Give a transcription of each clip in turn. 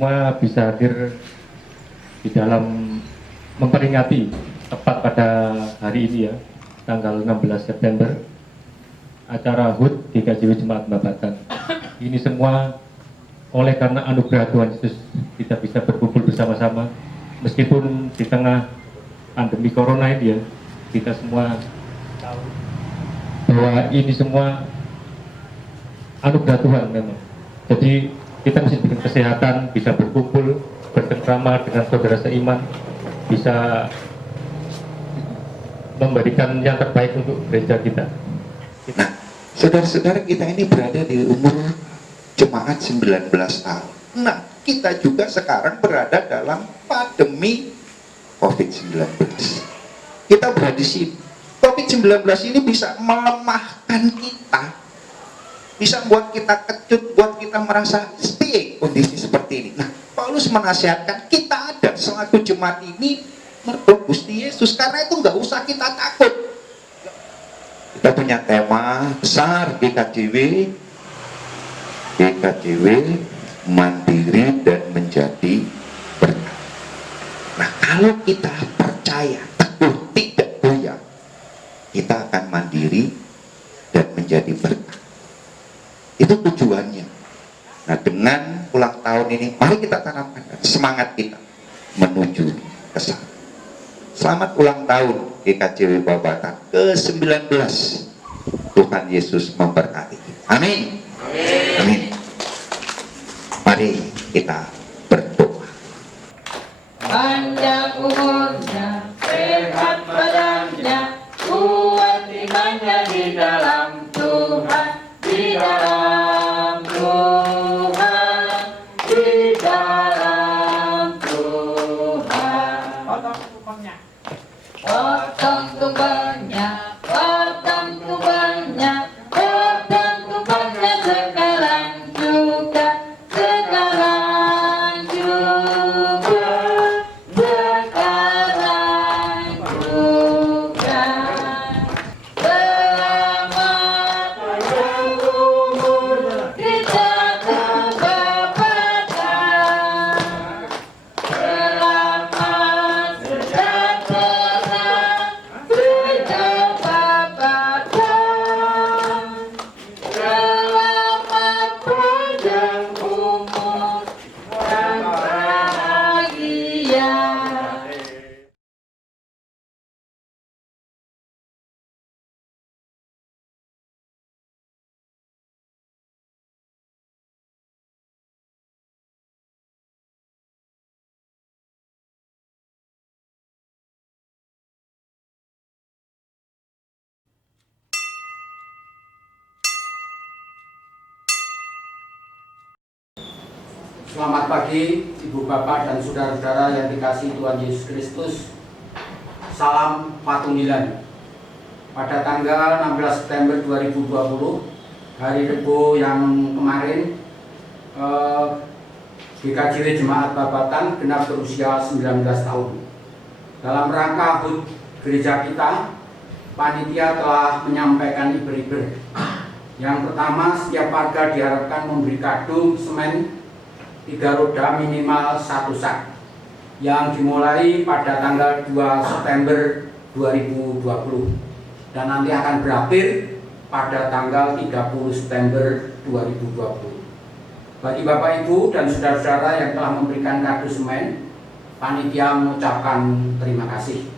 semua bisa hadir di dalam memperingati tepat pada hari ini ya, tanggal 16 September, acara HUT GKJW Jemaat Babatan. Ini semua oleh karena anugerah Tuhan Yesus kita bisa berkumpul bersama-sama, meskipun di tengah pandemi corona ini ya, kita semua tahu bahwa ini semua anugerah Tuhan memang. Jadi kita mesti dengan kesehatan, bisa berkumpul, bercengkrama dengan saudara seiman, bisa memberikan yang terbaik untuk gereja kita. Nah, saudara-saudara kita ini berada di umur jemaat 19 tahun. Nah, kita juga sekarang berada dalam pandemi COVID-19. Kita berada di sini. COVID-19 ini bisa melemahkan kita, bisa buat kita kecut, buat kita merasa stay kondisi seperti ini. Nah, Paulus menasihatkan kita ada selaku jemaat ini mergo Gusti Yesus, karena itu nggak usah kita takut. Kita punya tema besar GKJW mandiri dan menjadi berkat. Nah, kalau kita percaya teguh tidak goyah, kita akan mandiri dan menjadi berkat. Itu tujuannya. Nah, dengan ulang tahun ini, mari kita tanamkan semangat kita menuju ke sana. Selamat ulang tahun GKJW Babatan ke-19. Tuhan Yesus memberkati. Amin. Amin. Mari kita berdoa. Panjang umurnya, sehat badannya, kuat imannya di dalam Tuhan, di dalam Tuhan, di dalam Tuhan. Potong tumbangnya, potong tumbangnya, potong tumbangnya sekarang juga, sekarang juga, sekarang juga. Selamat panjang umur kita Babatan. Selamat sejahtera kita Babatan. Selamat panjang umur dan bahagia. Selamat pagi Ibu Bapak dan Saudara-saudara yang dikasihi Tuhan Yesus Kristus. Salam Patunggilan. Pada tanggal 16 September 2020, hari Rebo yang kemarin, GKJW Jemaat Babatan genap berusia 19 tahun. Dalam rangka HUT gereja kita, panitia telah menyampaikan iber-iber. Yang pertama, setiap warga diharapkan memberi kado semen 3 roda minimal 1 sak yang dimulai pada tanggal 2 September 2020 dan nanti akan berakhir pada tanggal 30 September 2020. Bagi Bapak Ibu dan saudara-saudara yang telah memberikan kado semen, panitia mengucapkan terima kasih.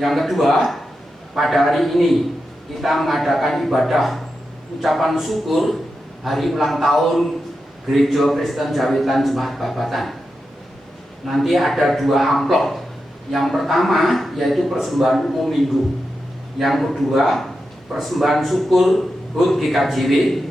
Yang kedua, pada hari ini kita mengadakan ibadah ucapan syukur hari ulang tahun Gereja Kristen Jawitan Jemaat Babatan. Nanti ada 2 amplop. Yang pertama yaitu persembahan umum minggu. Yang kedua persembahan syukur HUT GKJW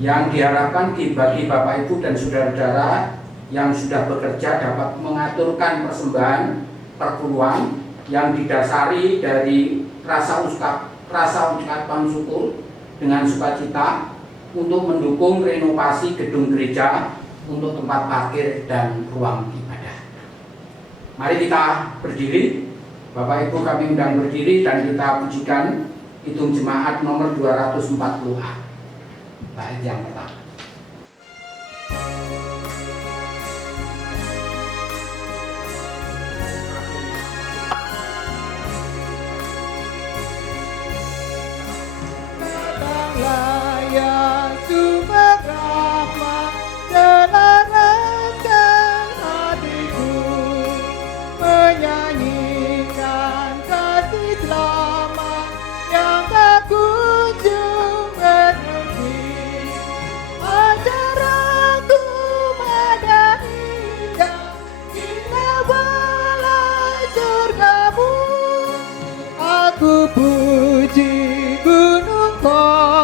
yang diharapkan bagi Bapak Ibu dan saudara-saudara yang sudah bekerja dapat mengaturkan persembahan perpuluhan yang didasari dari rasa ucapan syukur dengan sukacita untuk mendukung renovasi gedung gereja untuk tempat parkir dan ruang ibadah. Mari kita berdiri. Bapak Ibu kami undang berdiri dan kita pujikan Hitung Jemaat nomor 240A. Bait yang pertama.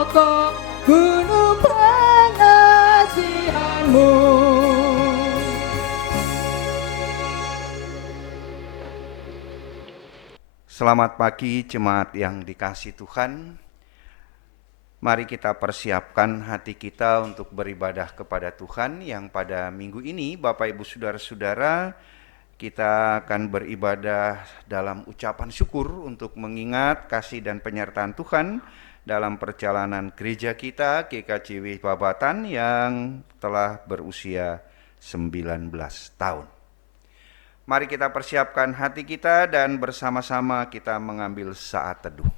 pokok gunung pengasihan-Mu. Selamat pagi jemaat yang dikasihi Tuhan. Mari kita persiapkan hati kita untuk beribadah kepada Tuhan yang pada minggu ini Bapak Ibu Saudara-saudara kita akan beribadah dalam ucapan syukur untuk mengingat kasih dan penyertaan Tuhan dalam perjalanan gereja kita GKJW Babatan yang telah berusia 19 tahun. Mari kita persiapkan hati kita dan bersama-sama kita mengambil saat teduh.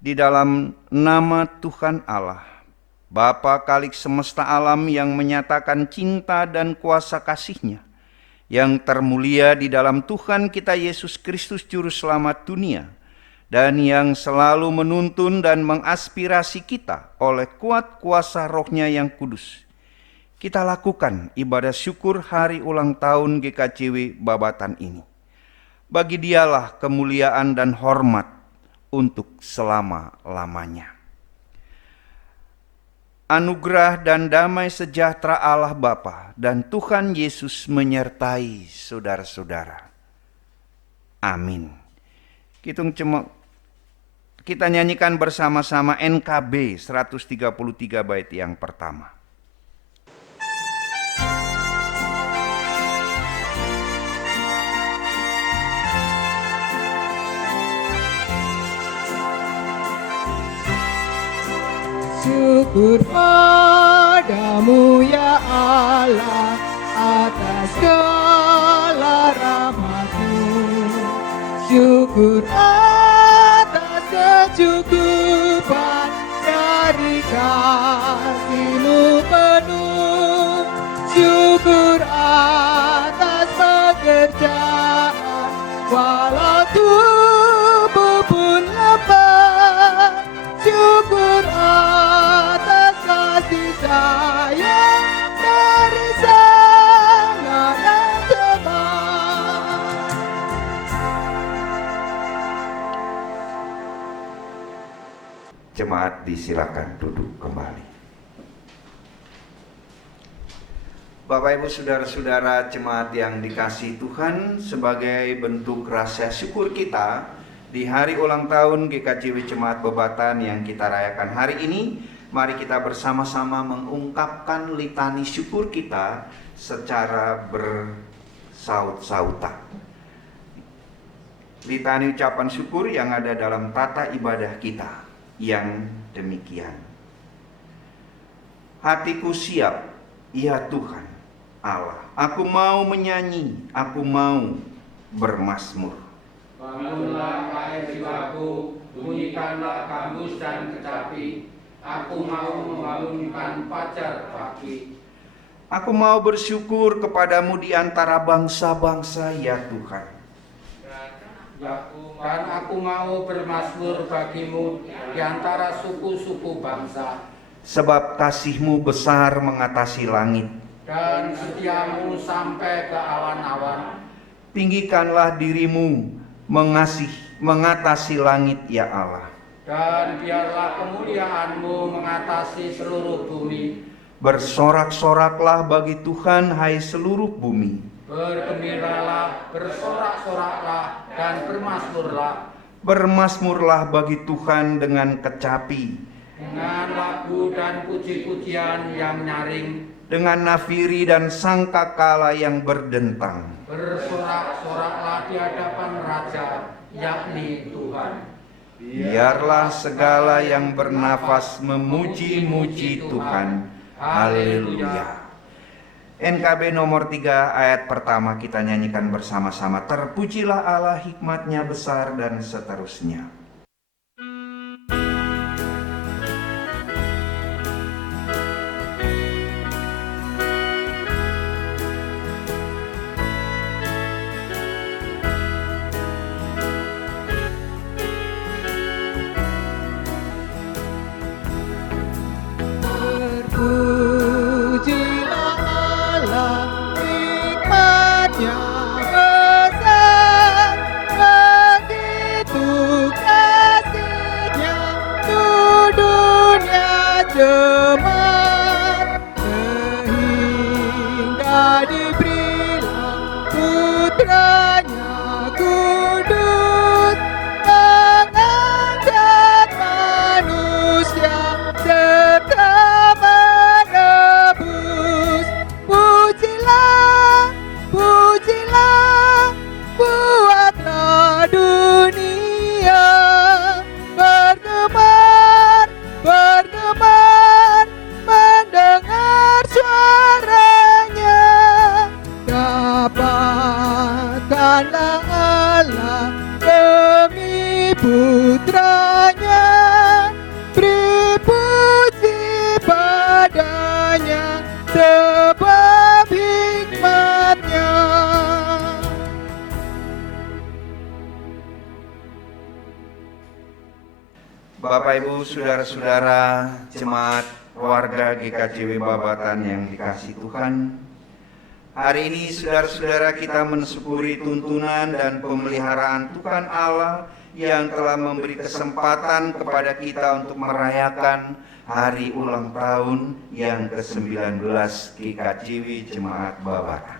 Di dalam nama Tuhan Allah, Bapa Khalik semesta alam yang menyatakan cinta dan kuasa kasih-Nya, yang termulia di dalam Tuhan kita Yesus Kristus Juru Selamat dunia, dan yang selalu menuntun dan mengaspirasi kita oleh kuat kuasa Roh-Nya yang kudus. Kita lakukan ibadah syukur hari ulang tahun GKJW Babatan ini. Bagi Dialah kemuliaan dan hormat untuk selama-lamanya. Anugerah dan damai sejahtera Allah Bapa dan Tuhan Yesus menyertai saudara-saudara. Amin. Kita nyanyikan bersama-sama NKB 133 bait yang pertama. Syukur padamu ya Allah atas segala rahmat-Mu. Syukur atas kecukupan dari kasih-Mu penuh. Syukur atas pekerjaan walau tubuh pun lemah. Syukur atas kasih sayang dari Sang Anak Tebal. Jemaat disilakan duduk kembali. Bapak Ibu Saudara-saudara jemaat yang dikasihi Tuhan, sebagai bentuk rasa syukur kita di hari ulang tahun GKJW Jemaat Babatan yang kita rayakan hari ini, mari kita bersama-sama mengungkapkan litani syukur kita secara bersaut-sautan. Litani ucapan syukur yang ada dalam tata ibadah kita yang demikian. Hatiku siap, ya Tuhan Allah, aku mau menyanyi, aku mau bermazmur. Bangunlah hai jiwaku, bunyikanlah gambus dan kecapi. Aku mau membangunkan fajar pagi. Aku mau bersyukur kepadamu di antara bangsa-bangsa ya Tuhan. Dan aku mau bermazmur bagimu di antara suku-suku bangsa. Sebab kasih-Mu besar mengatasi langit, Dan setiamu sampai ke awan-awan. tinggikanlah dirimu mengatasi langit ya Allah. Dan biarlah kemuliaan-Mu mengatasi seluruh bumi. Bersorak-soraklah bagi Tuhan hai seluruh bumi. Bergembiralah, bersorak-soraklah, dan bermazmurlah. Bermazmurlah bagi Tuhan dengan kecapi, Dengan lagu dan puji-pujian yang nyaring. dengan nafiri dan sangkakala yang berdentang. Bersorak-soraklah di hadapan Raja, yakni Tuhan. Biarlah segala yang bernafas memuji-muji Tuhan. Haleluya. NKB nomor 3 ayat pertama kita nyanyikan bersama-sama. Terpujilah Allah, hikmat-Nya besar, dan seterusnya. Terpujilah Allah, hikmat-Nya besar, begitu Bapak Ibu, saudara-saudara, jemaat warga GKJW Babatan yang dikasihi Tuhan, hari ini saudara-saudara kita mensyukuri tuntunan dan pemeliharaan Tuhan Allah yang telah memberi kesempatan kepada kita untuk merayakan hari ulang tahun yang ke-19 GKJW Jemaat Babatan.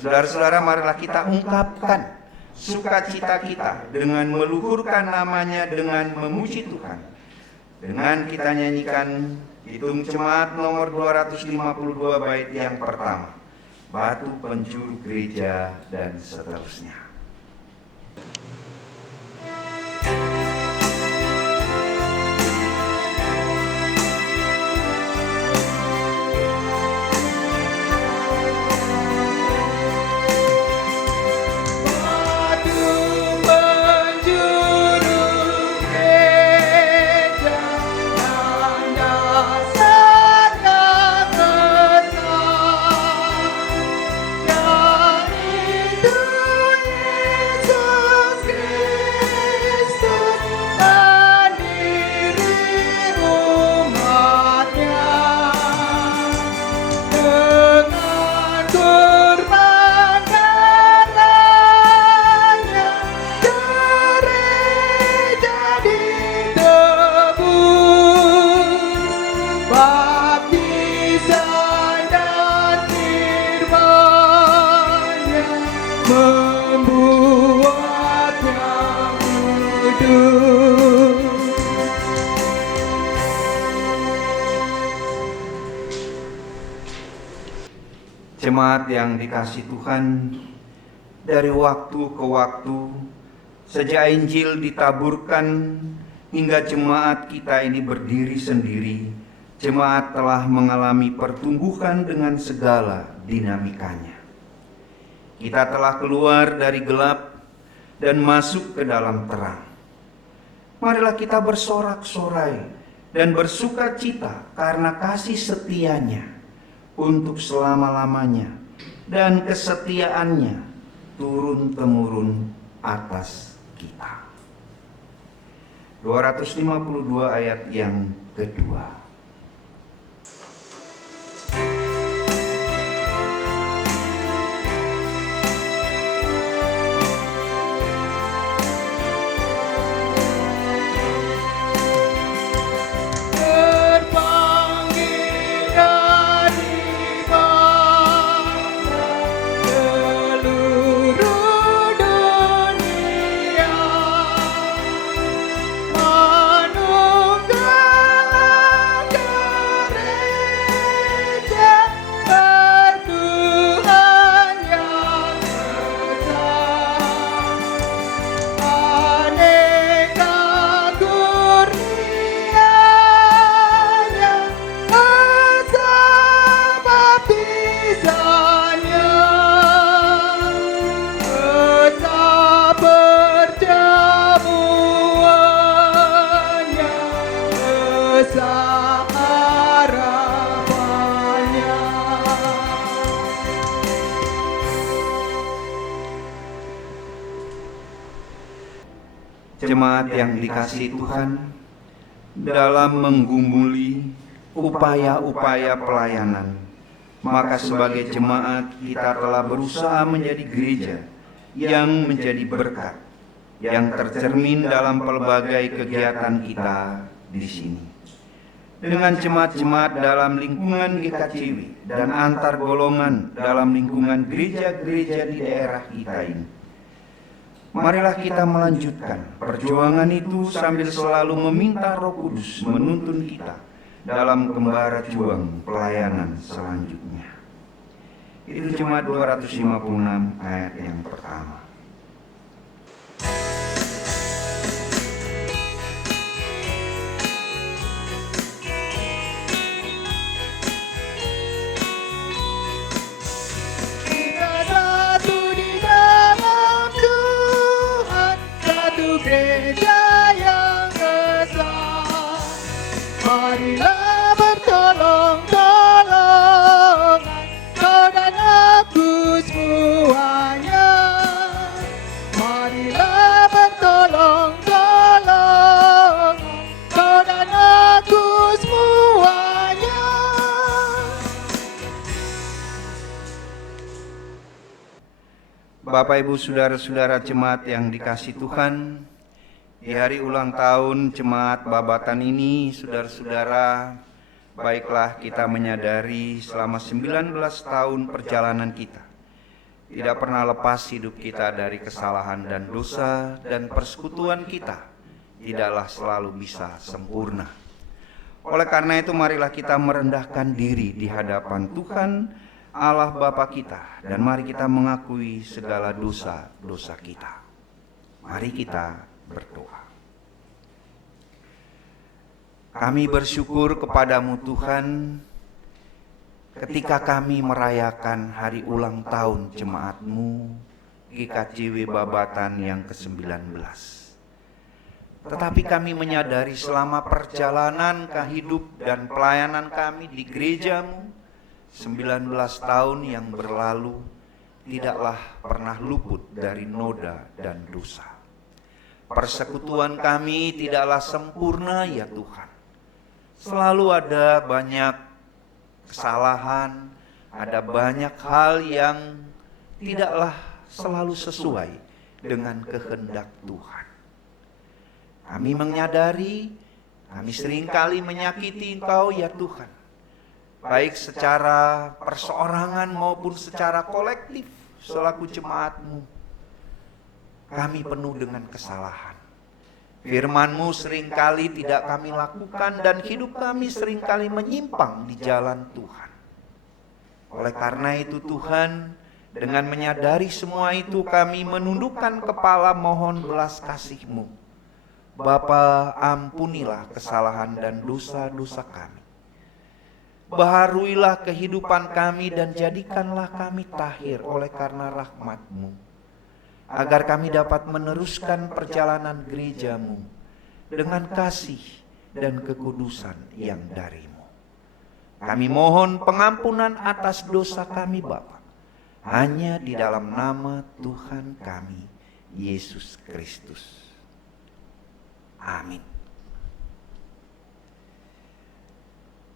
Saudara-saudara, marilah kita ungkapkan sukacita kita dengan meluhurkan namanya, dengan memuji Tuhan, dengan kita nyanyikan Hitung Jemaat nomor 252 bait yang pertama, Batu Penjuru Gereja, dan seterusnya. Jemaat yang dikasihi Tuhan, dari waktu ke waktu, sejak Injil ditaburkan hingga jemaat kita ini berdiri sendiri, jemaat telah mengalami pertumbuhan dengan segala dinamikanya. Kita telah keluar dari gelap dan masuk ke dalam terang. Marilah kita bersorak-sorai dan bersukacita karena kasih setianya untuk selama-lamanya dan kesetiaannya turun-temurun atas kita. 252 ayat yang kedua. Jemaat yang dikasihi Tuhan, dalam menggumuli upaya-upaya pelayanan, maka sebagai jemaat kita telah berusaha menjadi gereja yang menjadi berkat, yang tercermin dalam pelbagai kegiatan kita di sini. Dengan jemaat-jemaat dalam lingkungan GKJW dan antar golongan dalam lingkungan gereja-gereja di daerah kita ini, marilah kita melanjutkan perjuangan itu sambil selalu meminta Roh Kudus menuntun kita dalam kembara juang pelayanan selanjutnya. Itu Jemaat 256 ayat yang pertama. Gereja yang besar, marilah bertolong-tolongan, kau dan aku semuanya. Bapak Ibu saudara-saudara jemaat yang dikasihi Tuhan, di hari ulang tahun jemaat Babatan ini, saudara-saudara, baiklah kita menyadari selama 19 tahun perjalanan kita, tidak pernah lepas hidup kita dari kesalahan dan dosa, dan persekutuan kita tidaklah selalu bisa sempurna. Oleh karena itu marilah kita merendahkan diri di hadapan Tuhan Allah Bapa kita, dan mari kita mengakui segala dosa-dosa kita. Mari kita berdoa. Kami bersyukur kepadamu Tuhan, ketika kami merayakan hari ulang tahun jemaatmu GKJW Babatan yang ke-19. Tetapi kami menyadari selama perjalanan hidup dan pelayanan kami di gerejamu 19 tahun yang berlalu, tidaklah pernah luput dari noda dan dosa. Persekutuan kami tidaklah sempurna ya Tuhan. Selalu ada banyak kesalahan, ada banyak hal yang tidaklah selalu sesuai dengan kehendak Tuhan. Kami menyadari, kami seringkali menyakiti Engkau ya Tuhan, baik secara perseorangan maupun secara kolektif selaku jemaat-Mu. Kami penuh dengan kesalahan. Firman-Mu seringkali tidak kami lakukan, dan hidup kami seringkali menyimpang di jalan Tuhan. Oleh karena itu Tuhan, dengan menyadari semua itu kami menundukkan kepala mohon belas kasih-Mu. Bapa, ampunilah kesalahan dan dosa-dosa kami. Baharuilah kehidupan kami dan jadikanlah kami tahir oleh karena rahmat-Mu, agar kami dapat meneruskan perjalanan gereja-Mu dengan kasih dan kekudusan yang dari-Mu. Kami mohon pengampunan atas dosa kami Bapa, hanya di dalam nama Tuhan kami, Yesus Kristus. Amin.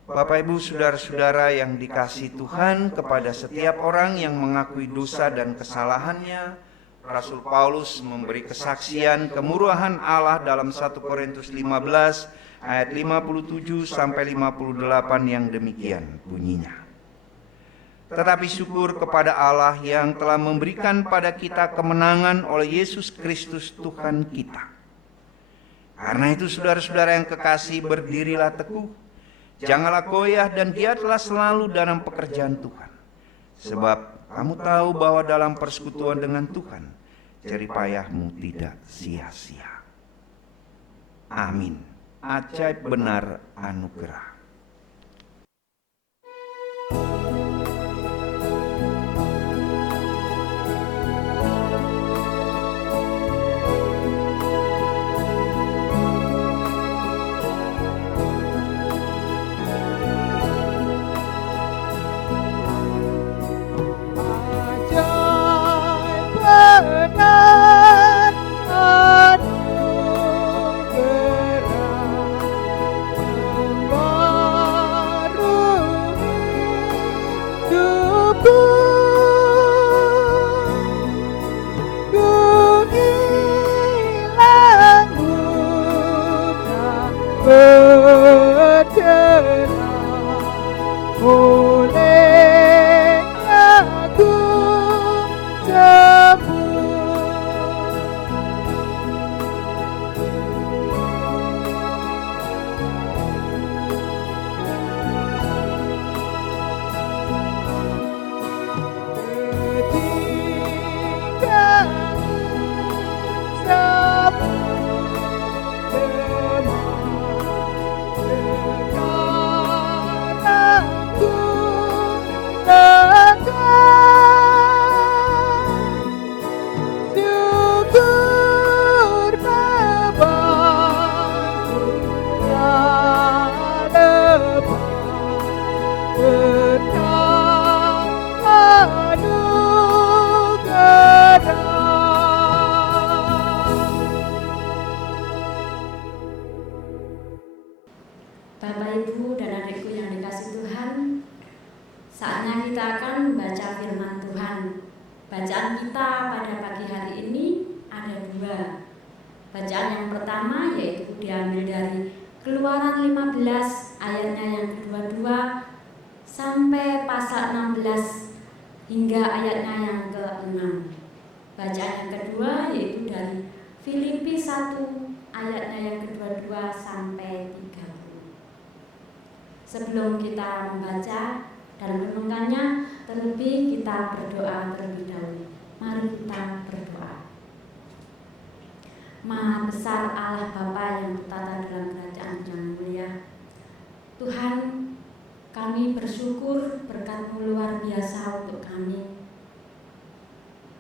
Bapak Ibu saudara-saudara yang dikasihi Tuhan, kepada setiap orang yang mengakui dosa dan kesalahannya, Rasul Paulus memberi kesaksian kemurahan Allah dalam 1 Korintus 15 ayat 57 sampai 58 yang demikian bunyinya. Tetapi syukur kepada Allah yang telah memberikan pada kita kemenangan oleh Yesus Kristus Tuhan kita. Karena itu saudara-saudara yang kekasih, berdirilah teguh, janganlah goyah, dan giatlah selalu dalam pekerjaan Tuhan. Sebab kamu tahu bahwa dalam persekutuan dengan Tuhan, jerih payahmu tidak sia-sia. Amin. Ajaib benar anugerah. Bapak, Ibu, dan adikku yang dikasihi Tuhan, saatnya kita akan membaca firman Tuhan. Bacaan kita pada pagi hari ini ada dua. Bacaan yang pertama yaitu diambil dari Keluaran 15 ayatnya yang ke-22 sampai pasal 16 hingga ayatnya yang ke-6. Bacaan yang kedua yaitu dari Filipi 1 ayatnya yang ke-22 sampai 30. Sebelum kita membaca dan merenungkannya, terlebih kita berdoa terlebih dahulu. Mari kita berdoa. Maha besar Allah Bapa yang bertata dalam kerajaan yang mulia, Tuhan, kami bersyukur berkat-Mu luar biasa untuk kami.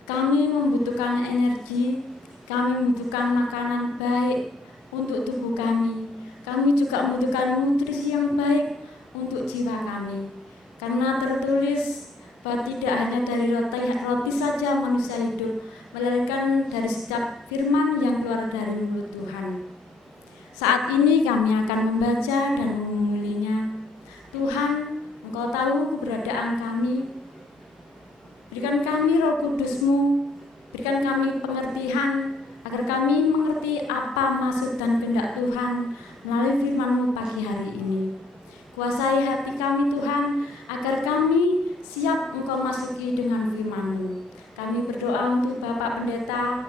Kami membutuhkan energi, kami membutuhkan makanan baik untuk tubuh kami. Kami juga membutuhkan nutrisi yang baik untuk jiwa kami. Karena tertulis bahwa tidak hanya dari roti saja manusia hidup, melainkan dari setiap firman yang keluar dari mulut Tuhan. Saat ini kami akan membaca dan mengulinya. Tuhan, Engkau tahu keberadaan kami. Berikan kami Roh Kudus-Mu, berikan kami pengertian agar kami mengerti apa maksud dan kehendak Tuhan melalui firman-Mu pagi hari ini. Kuasai hati kami Tuhan, agar kami siap Engkau masuki dengan firman-Mu. Kami berdoa untuk Bapak Pendeta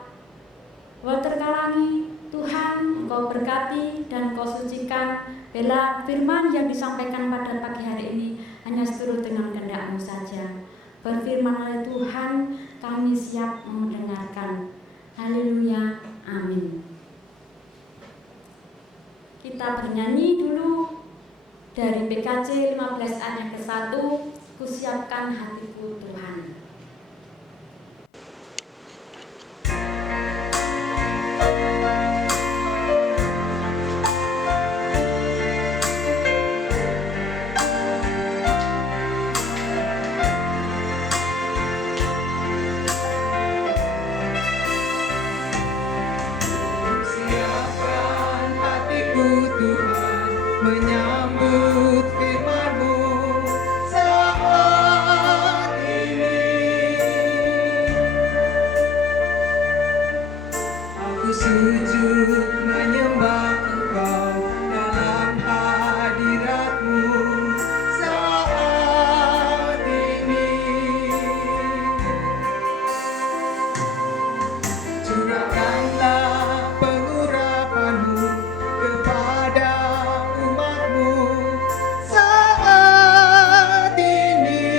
Walter Kalangi, Tuhan Engkau berkati dan Engkau sucikan, bila firman yang disampaikan pada pagi hari ini hanya seturut dengan kehendak-Mu saja. Berfirmanlah Tuhan, kami siap mendengarkan. Haleluya, amin. Kita bernyanyi dulu dari PKJ 15 ayat ke-1, Kusiapkan hatiku Tuhan. Menyambut firman-Mu saat ini. Aku sujud menyembah Engkau dalam hadirat-Mu saat ini. Curahkanlah pengurapan-Mu kepada umat-Mu saat ini.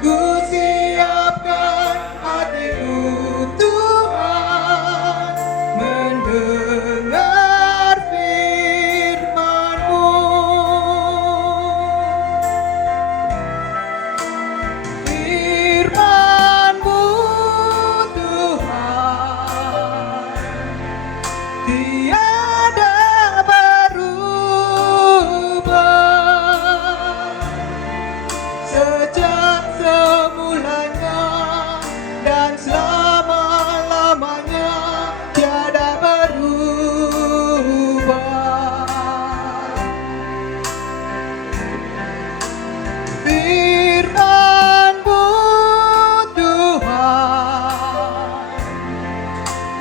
Ku siapkan hatiku Tuhan, mendengar firman-Mu. Firman-Mu Tuhan, tiada berubah, sejak semulanya dan selama-lamanya tiada berubah. Firman-Mu Tuhan,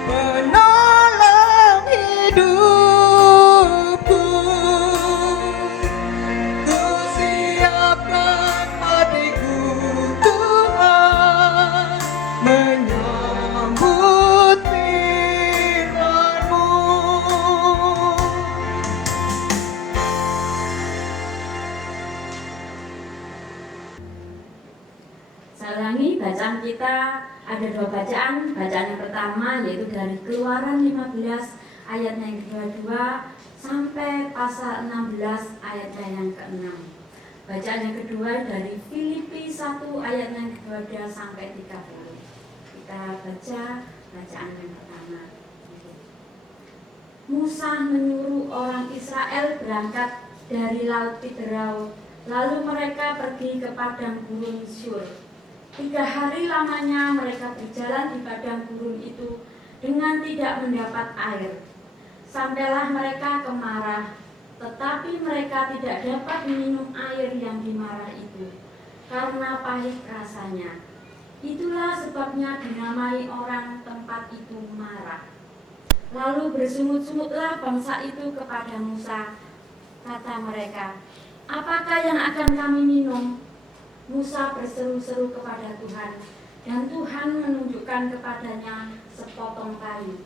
penolong hidupku. Ku siapkan hatiku Tuhan, menyambut firman-Mu. Saya ulangi, bacaan kita ada dua bacaan. Bacaan yang pertama yaitu dari Keluaran 15 ayatnya yang ke-22 sampai pasal 16 ayatnya yang ke-6. Bacaan yang kedua dari Filipi 1 ayatnya yang ke-22 sampai 30. Kita baca bacaan yang pertama. Musa menyuruh orang Israel berangkat dari Laut Tiberau, lalu mereka pergi ke padang gurun Sur. 3 hari lamanya mereka berjalan di padang gurun itu dengan tidak mendapat air. Sampailah mereka ke Marah, tetapi mereka tidak dapat minum air yang di Marah itu, karena pahit rasanya. Itulah sebabnya dinamai orang tempat itu Marah. Lalu bersungut-sungutlah bangsa itu kepada Musa. Kata mereka, apakah yang akan kami minum? Musa berseru-seru kepada Tuhan, dan Tuhan menunjukkan kepadanya sepotong kayu.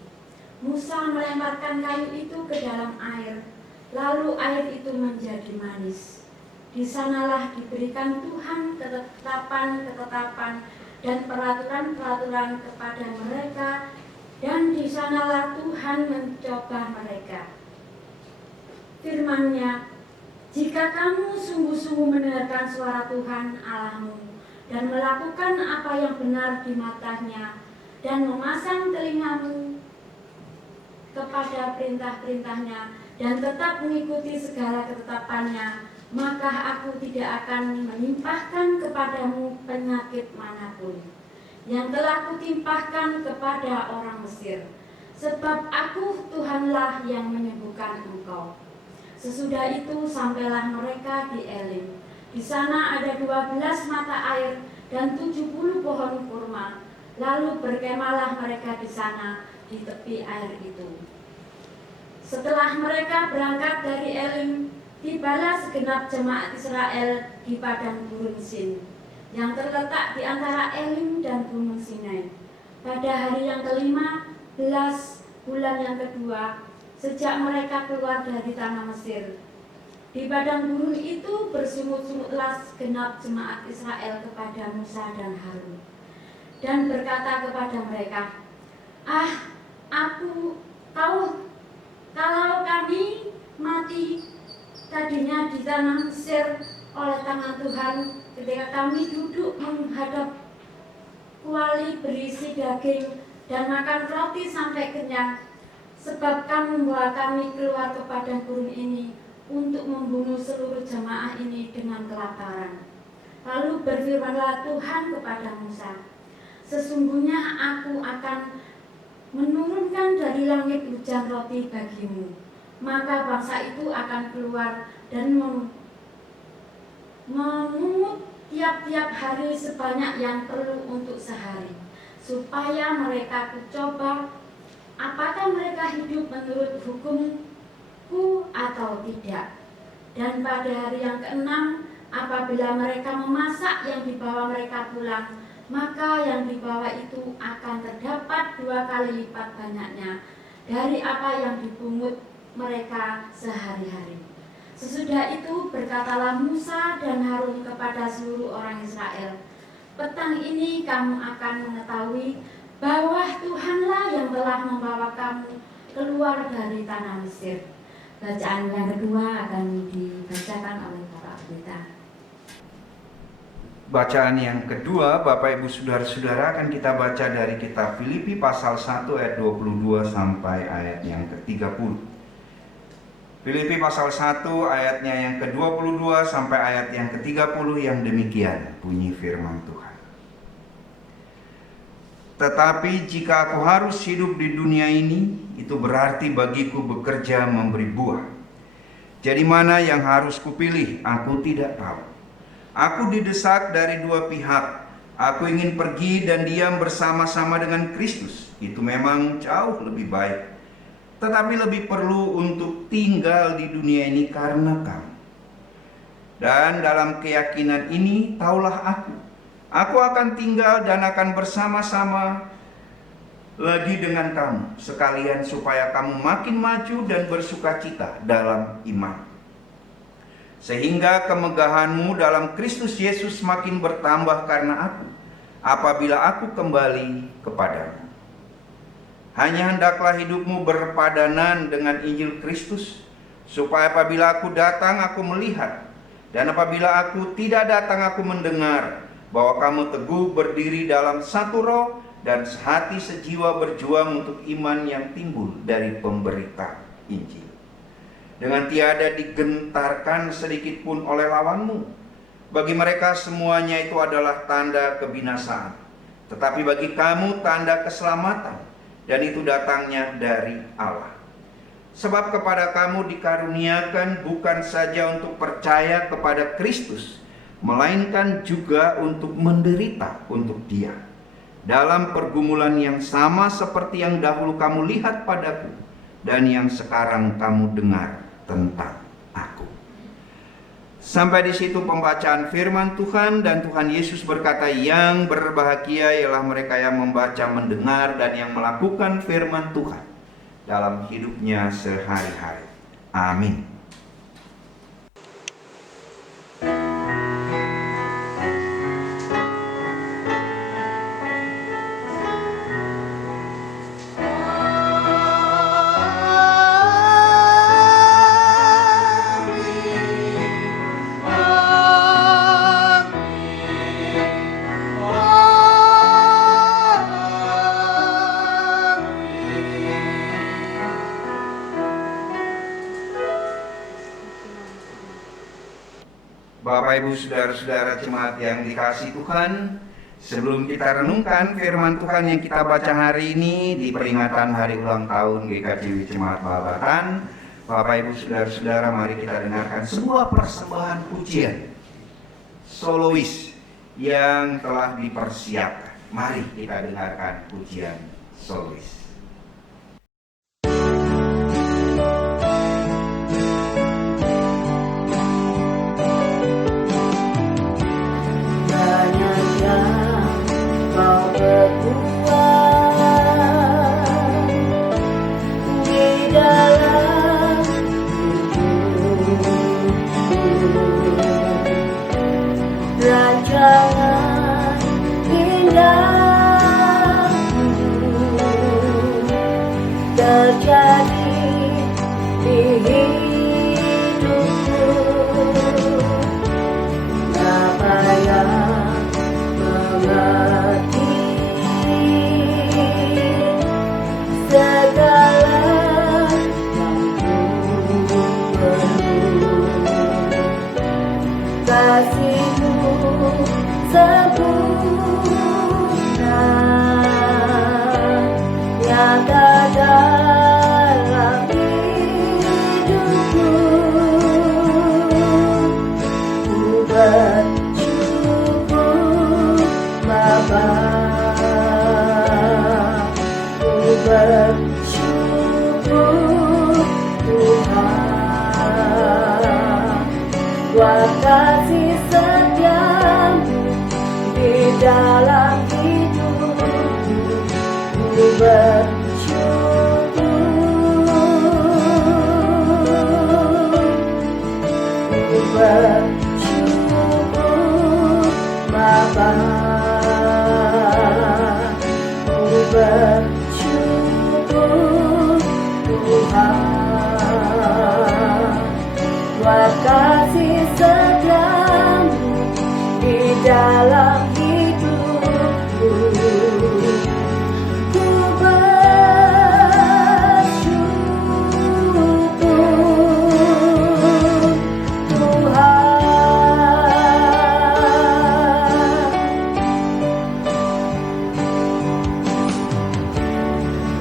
Musa melemparkan kayu itu ke dalam air, lalu air itu menjadi manis. Di sanalah diberikan Tuhan ketetapan-ketetapan dan peraturan-peraturan kepada mereka, dan di sanalah Tuhan mencoba mereka. Firman-Nya, jika kamu sungguh-sungguh mendengarkan suara Tuhan Allahmu dan melakukan apa yang benar di matanya dan memasang telingamu kepada perintah-perintahnya dan tetap mengikuti segala ketetapannya, maka aku tidak akan menimpahkan kepadamu penyakit manapun yang telah kutimpahkan kepada orang Mesir, sebab aku Tuhanlah yang menyembuhkan engkau. Sesudah itu sampailah mereka di Elim. Di sana ada 12 mata air dan 70 pohon kurma. Lalu berkemahlah mereka di sana di tepi air itu. Setelah mereka berangkat dari Elim, tibalah segenap jemaat Israel di padang gurun Sin, yang terletak di antara Elim dan Gunung Sinai. Pada hari yang ke-15 bulan yang kedua, sejak mereka keluar dari tanah Mesir. Di padang gurun itu bersungut-sungutlah segenap jemaat Israel kepada Musa dan Harun, dan berkata kepada mereka, kalau kami mati tadinya di tanah Mesir oleh tangan Tuhan, ketika kami duduk menghadap kuali berisi daging dan makan roti sampai kenyang, sebab kamu membawa kami keluar ke padang gurun ini untuk membunuh seluruh jemaah ini dengan kelaparan. Lalu berfirmanlah Tuhan kepada Musa, sesungguhnya aku akan menurunkan dari langit hujan roti bagimu, maka bangsa itu akan keluar dan memungut tiap-tiap hari sebanyak yang perlu untuk sehari, supaya mereka kucoba apakah mereka hidup menurut hukumku atau tidak. Dan pada hari yang ke-6, apabila mereka memasak yang dibawa mereka pulang, maka yang dibawa itu akan terdapat 2 kali lipat banyaknya dari apa yang dipungut mereka sehari-hari. Sesudah itu berkatalah Musa dan Harun kepada seluruh orang Israel, petang ini kamu akan mengetahui bahwa Tuhanlah yang telah membawa kamu keluar dari tanah Mesir. Bacaan yang kedua akan dibacakan oleh Bapak Pendeta. Bacaan yang kedua, Bapak Ibu Saudara-saudara, akan kita baca dari kitab Filipi pasal 1 ayat 22 sampai ayat yang ke-30. Filipi pasal 1 ayatnya yang ke-22 sampai ayat yang ke-30 yang demikian bunyi firman Tuhan. Tetapi jika aku harus hidup di dunia ini, itu berarti bagiku bekerja memberi buah. Jadi mana yang harus kupilih? Aku tidak tahu. Aku didesak dari 2 pihak. Aku ingin pergi dan diam bersama-sama dengan Kristus. Itu memang jauh lebih baik. Tetapi lebih perlu untuk tinggal di dunia ini karena kamu. Dan dalam keyakinan ini, taulah aku akan tinggal dan akan bersama-sama lagi dengan kamu, sekalian supaya kamu makin maju dan bersukacita dalam iman, sehingga kemegahanmu dalam Kristus Yesus makin bertambah karena aku, apabila aku kembali kepadamu. Hanya hendaklah hidupmu berpadanan dengan Injil Kristus, supaya apabila aku datang aku melihat, dan apabila aku tidak datang aku mendengar, bahwa kamu teguh berdiri dalam satu roh dan sehati sejiwa berjuang untuk iman yang timbul dari pemberita Injil, dengan tiada digentarkan sedikit pun oleh lawanmu. Bagi mereka semuanya itu adalah tanda kebinasaan, tetapi bagi kamu tanda keselamatan, dan itu datangnya dari Allah. Sebab kepada kamu dikaruniakan bukan saja untuk percaya kepada Kristus, melainkan juga untuk menderita untuk Dia, dalam pergumulan yang sama seperti yang dahulu kamu lihat padaku dan yang sekarang kamu dengar tentang aku. Sampai di situ pembacaan firman Tuhan, dan Tuhan Yesus berkata, yang berbahagia ialah mereka yang membaca, mendengar, dan yang melakukan firman Tuhan dalam hidupnya sehari-hari. Amin. Bapak, Ibu, Saudara-saudara jemaat yang dikasihi Tuhan, sebelum kita renungkan firman Tuhan yang kita baca hari ini di peringatan hari ulang tahun GKJW Jemaat Bahabatan, Bapak, Ibu, Saudara-saudara, mari kita dengarkan sebuah persembahan pujian solois yang telah dipersiapkan. Mari kita dengarkan pujian solois. Kasih setiamu di dalam hidupku, ku bersyukur, ku bersyukur Bapa, ku bersyukur Tuhan, buat kasih setiamu di dalam hidupku, ku bersyukur Tuhan.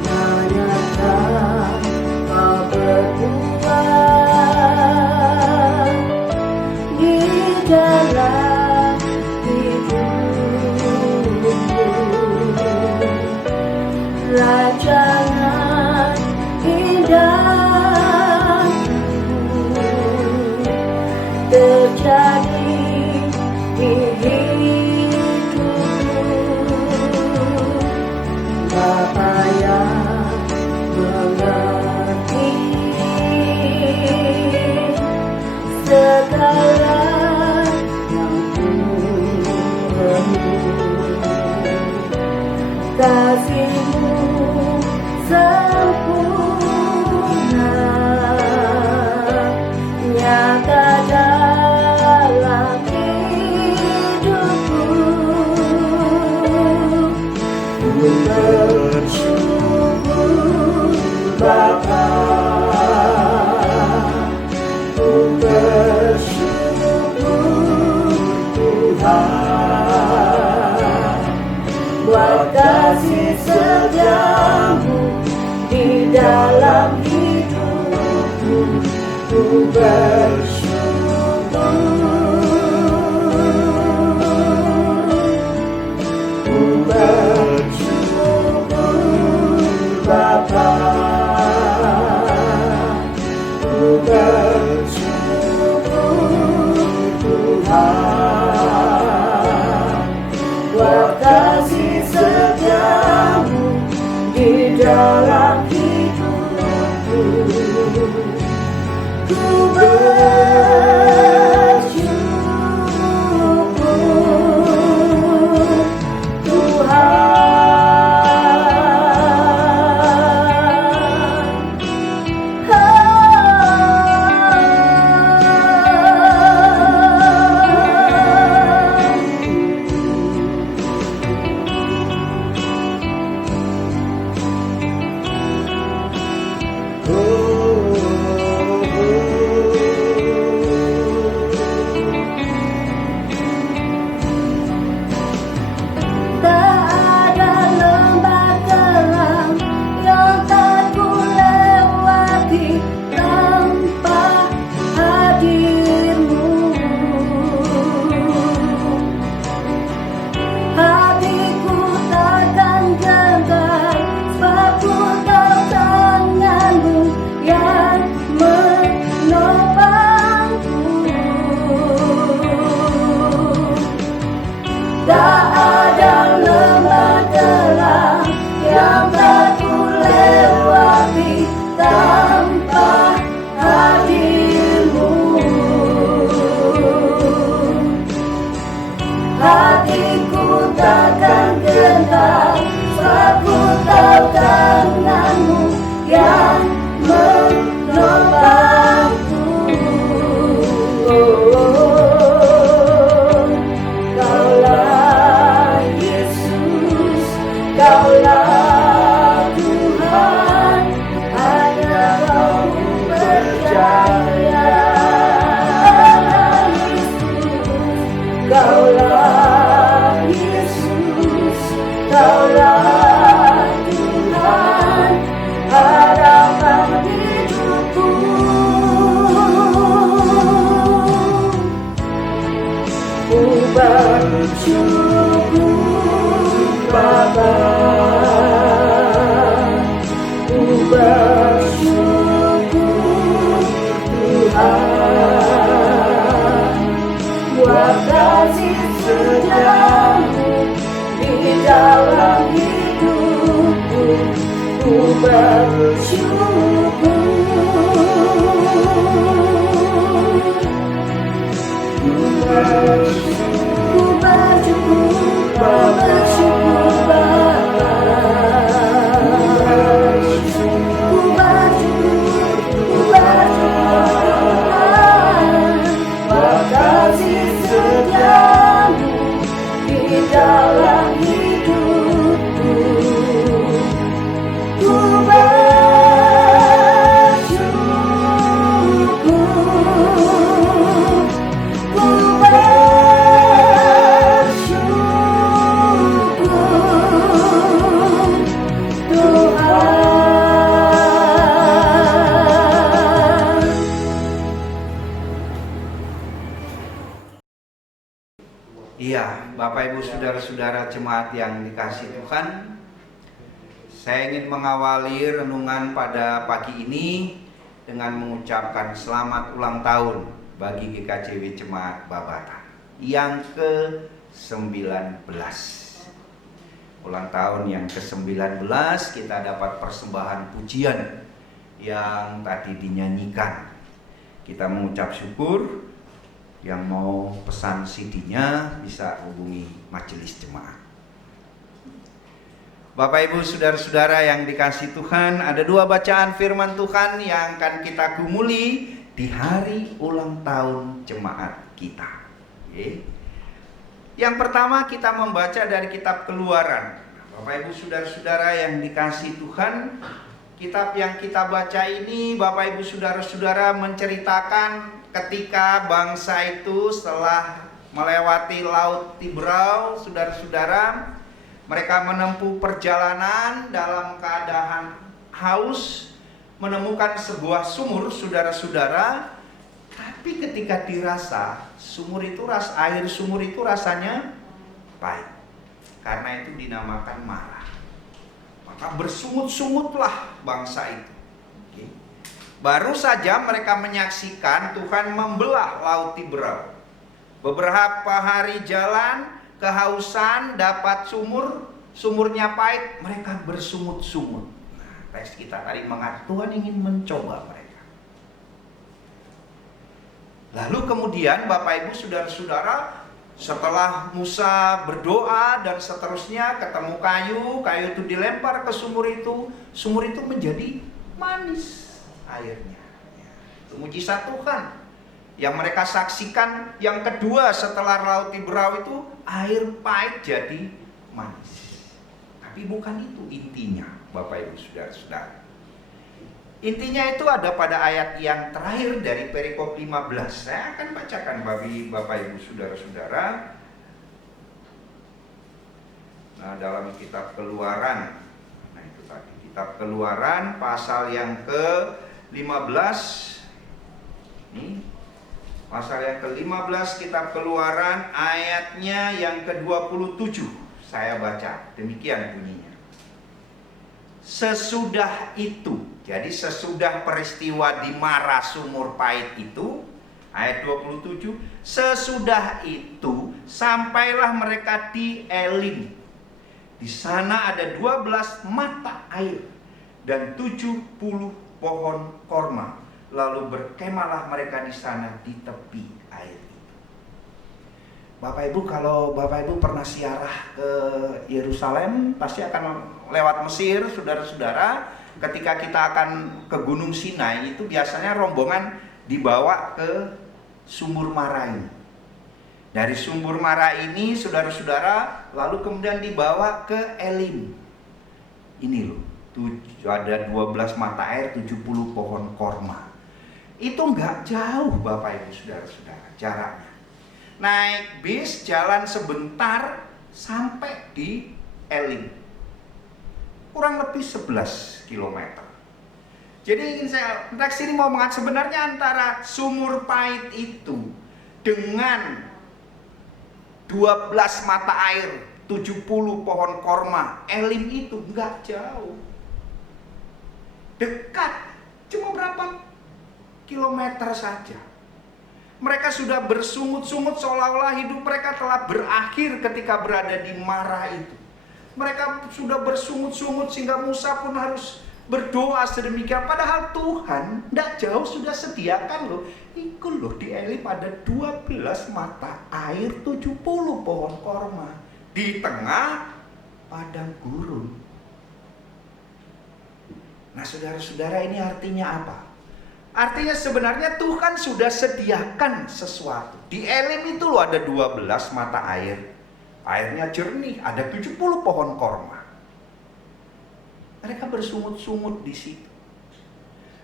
Manakah kau berbuat di dalam hidupku, rancangan indahmu terjadi di hidupku, Bapa yang mengerti segala kasih-Mu sempurna nyata dalam hidupku, ku bersyukur Bapa, ku bersyukur Tuhan, buat kasih setiamu di dalam hidupku, ku bersyukur, ku bersyukur ku bersyukur Tak ada lembah terang yang tak ku lewati tanpa hadirmu. Hatiku takkan gentar sebab ku tahu tanganmu yang menopangku. Tak ada lembah terang yang tak ku lewati tanpa hadirmu. Hatiku takkan gentar sebab ku tahu tanganmu yang menopangku. Kaulah Yesus, Kaulah Tuhan, hanya Kau percaya. Kaulah Yesus, Kaulah Tuhan, harapan hidupku. Ku bersyukur Bapa, ku bersyukur Tuhan, buat kasih setiamu di dalam hidupku. Ku bersyukur. Ku bersyukur Bapa. Ku bersyukur buat kasih setiamu di dalam hidupku. Ku Iya, Bapak Ibu Saudara-saudara jemaat yang dikasihi Tuhan, saya ingin mengawali renungan pada pagi ini dengan mengucapkan selamat ulang tahun bagi GKJW Jemaat Babatan yang ke-19. Ulang tahun yang ke-19 kita dapat persembahan pujian yang tadi dinyanyikan. Kita mengucap syukur. Yang mau pesan CD-nya bisa hubungi majelis jemaat. Bapak Ibu Saudara-saudara yang dikasihi Tuhan, ada dua bacaan firman Tuhan yang akan kita gumuli di hari ulang tahun jemaat kita. Yang pertama kita membaca dari kitab Keluaran. Bapak Ibu Saudara-saudara yang dikasihi Tuhan, kitab yang kita baca ini Bapak Ibu Saudara-saudara menceritakan ketika bangsa itu setelah melewati Laut Tiberau, saudara-saudara, mereka menempuh perjalanan dalam keadaan haus, menemukan sebuah sumur, saudara-saudara. Tapi ketika dirasa air sumur itu rasanya pahit, karena itu dinamakan marah. Maka bersungut-sungutlah bangsa itu. Baru saja mereka menyaksikan Tuhan membelah Laut Tiberau. Beberapa hari jalan, kehausan, dapat sumurnya pahit, mereka bersungut-sungut. Nah, teks kita tadi mengatakan Tuhan ingin mencoba mereka. Lalu kemudian Bapak Ibu Saudara-saudara, setelah Musa berdoa dan seterusnya, ketemu kayu itu dilempar ke sumur itu menjadi manis airnya. Itu mujizat Tuhan yang mereka saksikan. Yang kedua, setelah laut diberau itu, air pahit jadi manis. Tapi bukan itu intinya, Bapak Ibu Saudara-saudara. Intinya itu ada pada ayat yang terakhir dari perikop 15. Saya akan bacakan bagi Bapak Ibu Saudara-saudara. Nah, dalam kitab Keluaran. Nah, itu tadi kitab Keluaran pasal yang ke-15. Ini pasal yang ke-15 kitab Keluaran ayatnya yang ke-27. Saya baca, demikian bunyinya. Sesudah itu, jadi sesudah peristiwa di Mara sumur pahit itu, ayat 27, sesudah itu sampailah mereka di Elim. Di sana ada 12 mata air dan 70 pohon korma. Lalu berkemahlah mereka di sana di tepi air itu. Bapak Ibu, kalau Bapak Ibu pernah ziarah ke Yerusalem, pasti akan lewat Mesir, saudara-saudara. Ketika kita akan ke Gunung Sinai, itu biasanya rombongan dibawa ke sumur Mara ini. Dari sumur Mara ini, saudara-saudara, lalu kemudian dibawa ke Elim. Ini loh, ada 12 mata air, 70 pohon korma. Itu nggak jauh, Bapak Ibu Saudara-saudara, jaraknya. Naik bis, jalan sebentar sampai di Elim. Kurang lebih 11 km. Jadi saya teks ini mau mengatakan sebenarnya antara sumur pahit itu dengan 12 mata air, 70 pohon korma, Elim itu nggak jauh. Dekat, cuma berapa kilometer saja. Mereka sudah bersungut-sungut seolah-olah hidup mereka telah berakhir ketika berada di Mara itu. Mereka sudah bersungut-sungut sehingga Musa pun harus berdoa sedemikian. Padahal Tuhan tidak jauh sudah sediakan loh. Ikut loh, di Elim ada 12 mata air, 70 pohon korma. Di tengah padang gurun. Nah, saudara-saudara, ini artinya apa? Artinya sebenarnya Tuhan sudah sediakan sesuatu. Di Elim itu loh ada 12 mata air. Airnya jernih, ada 70 pohon korma. Mereka bersungut-sungut di situ.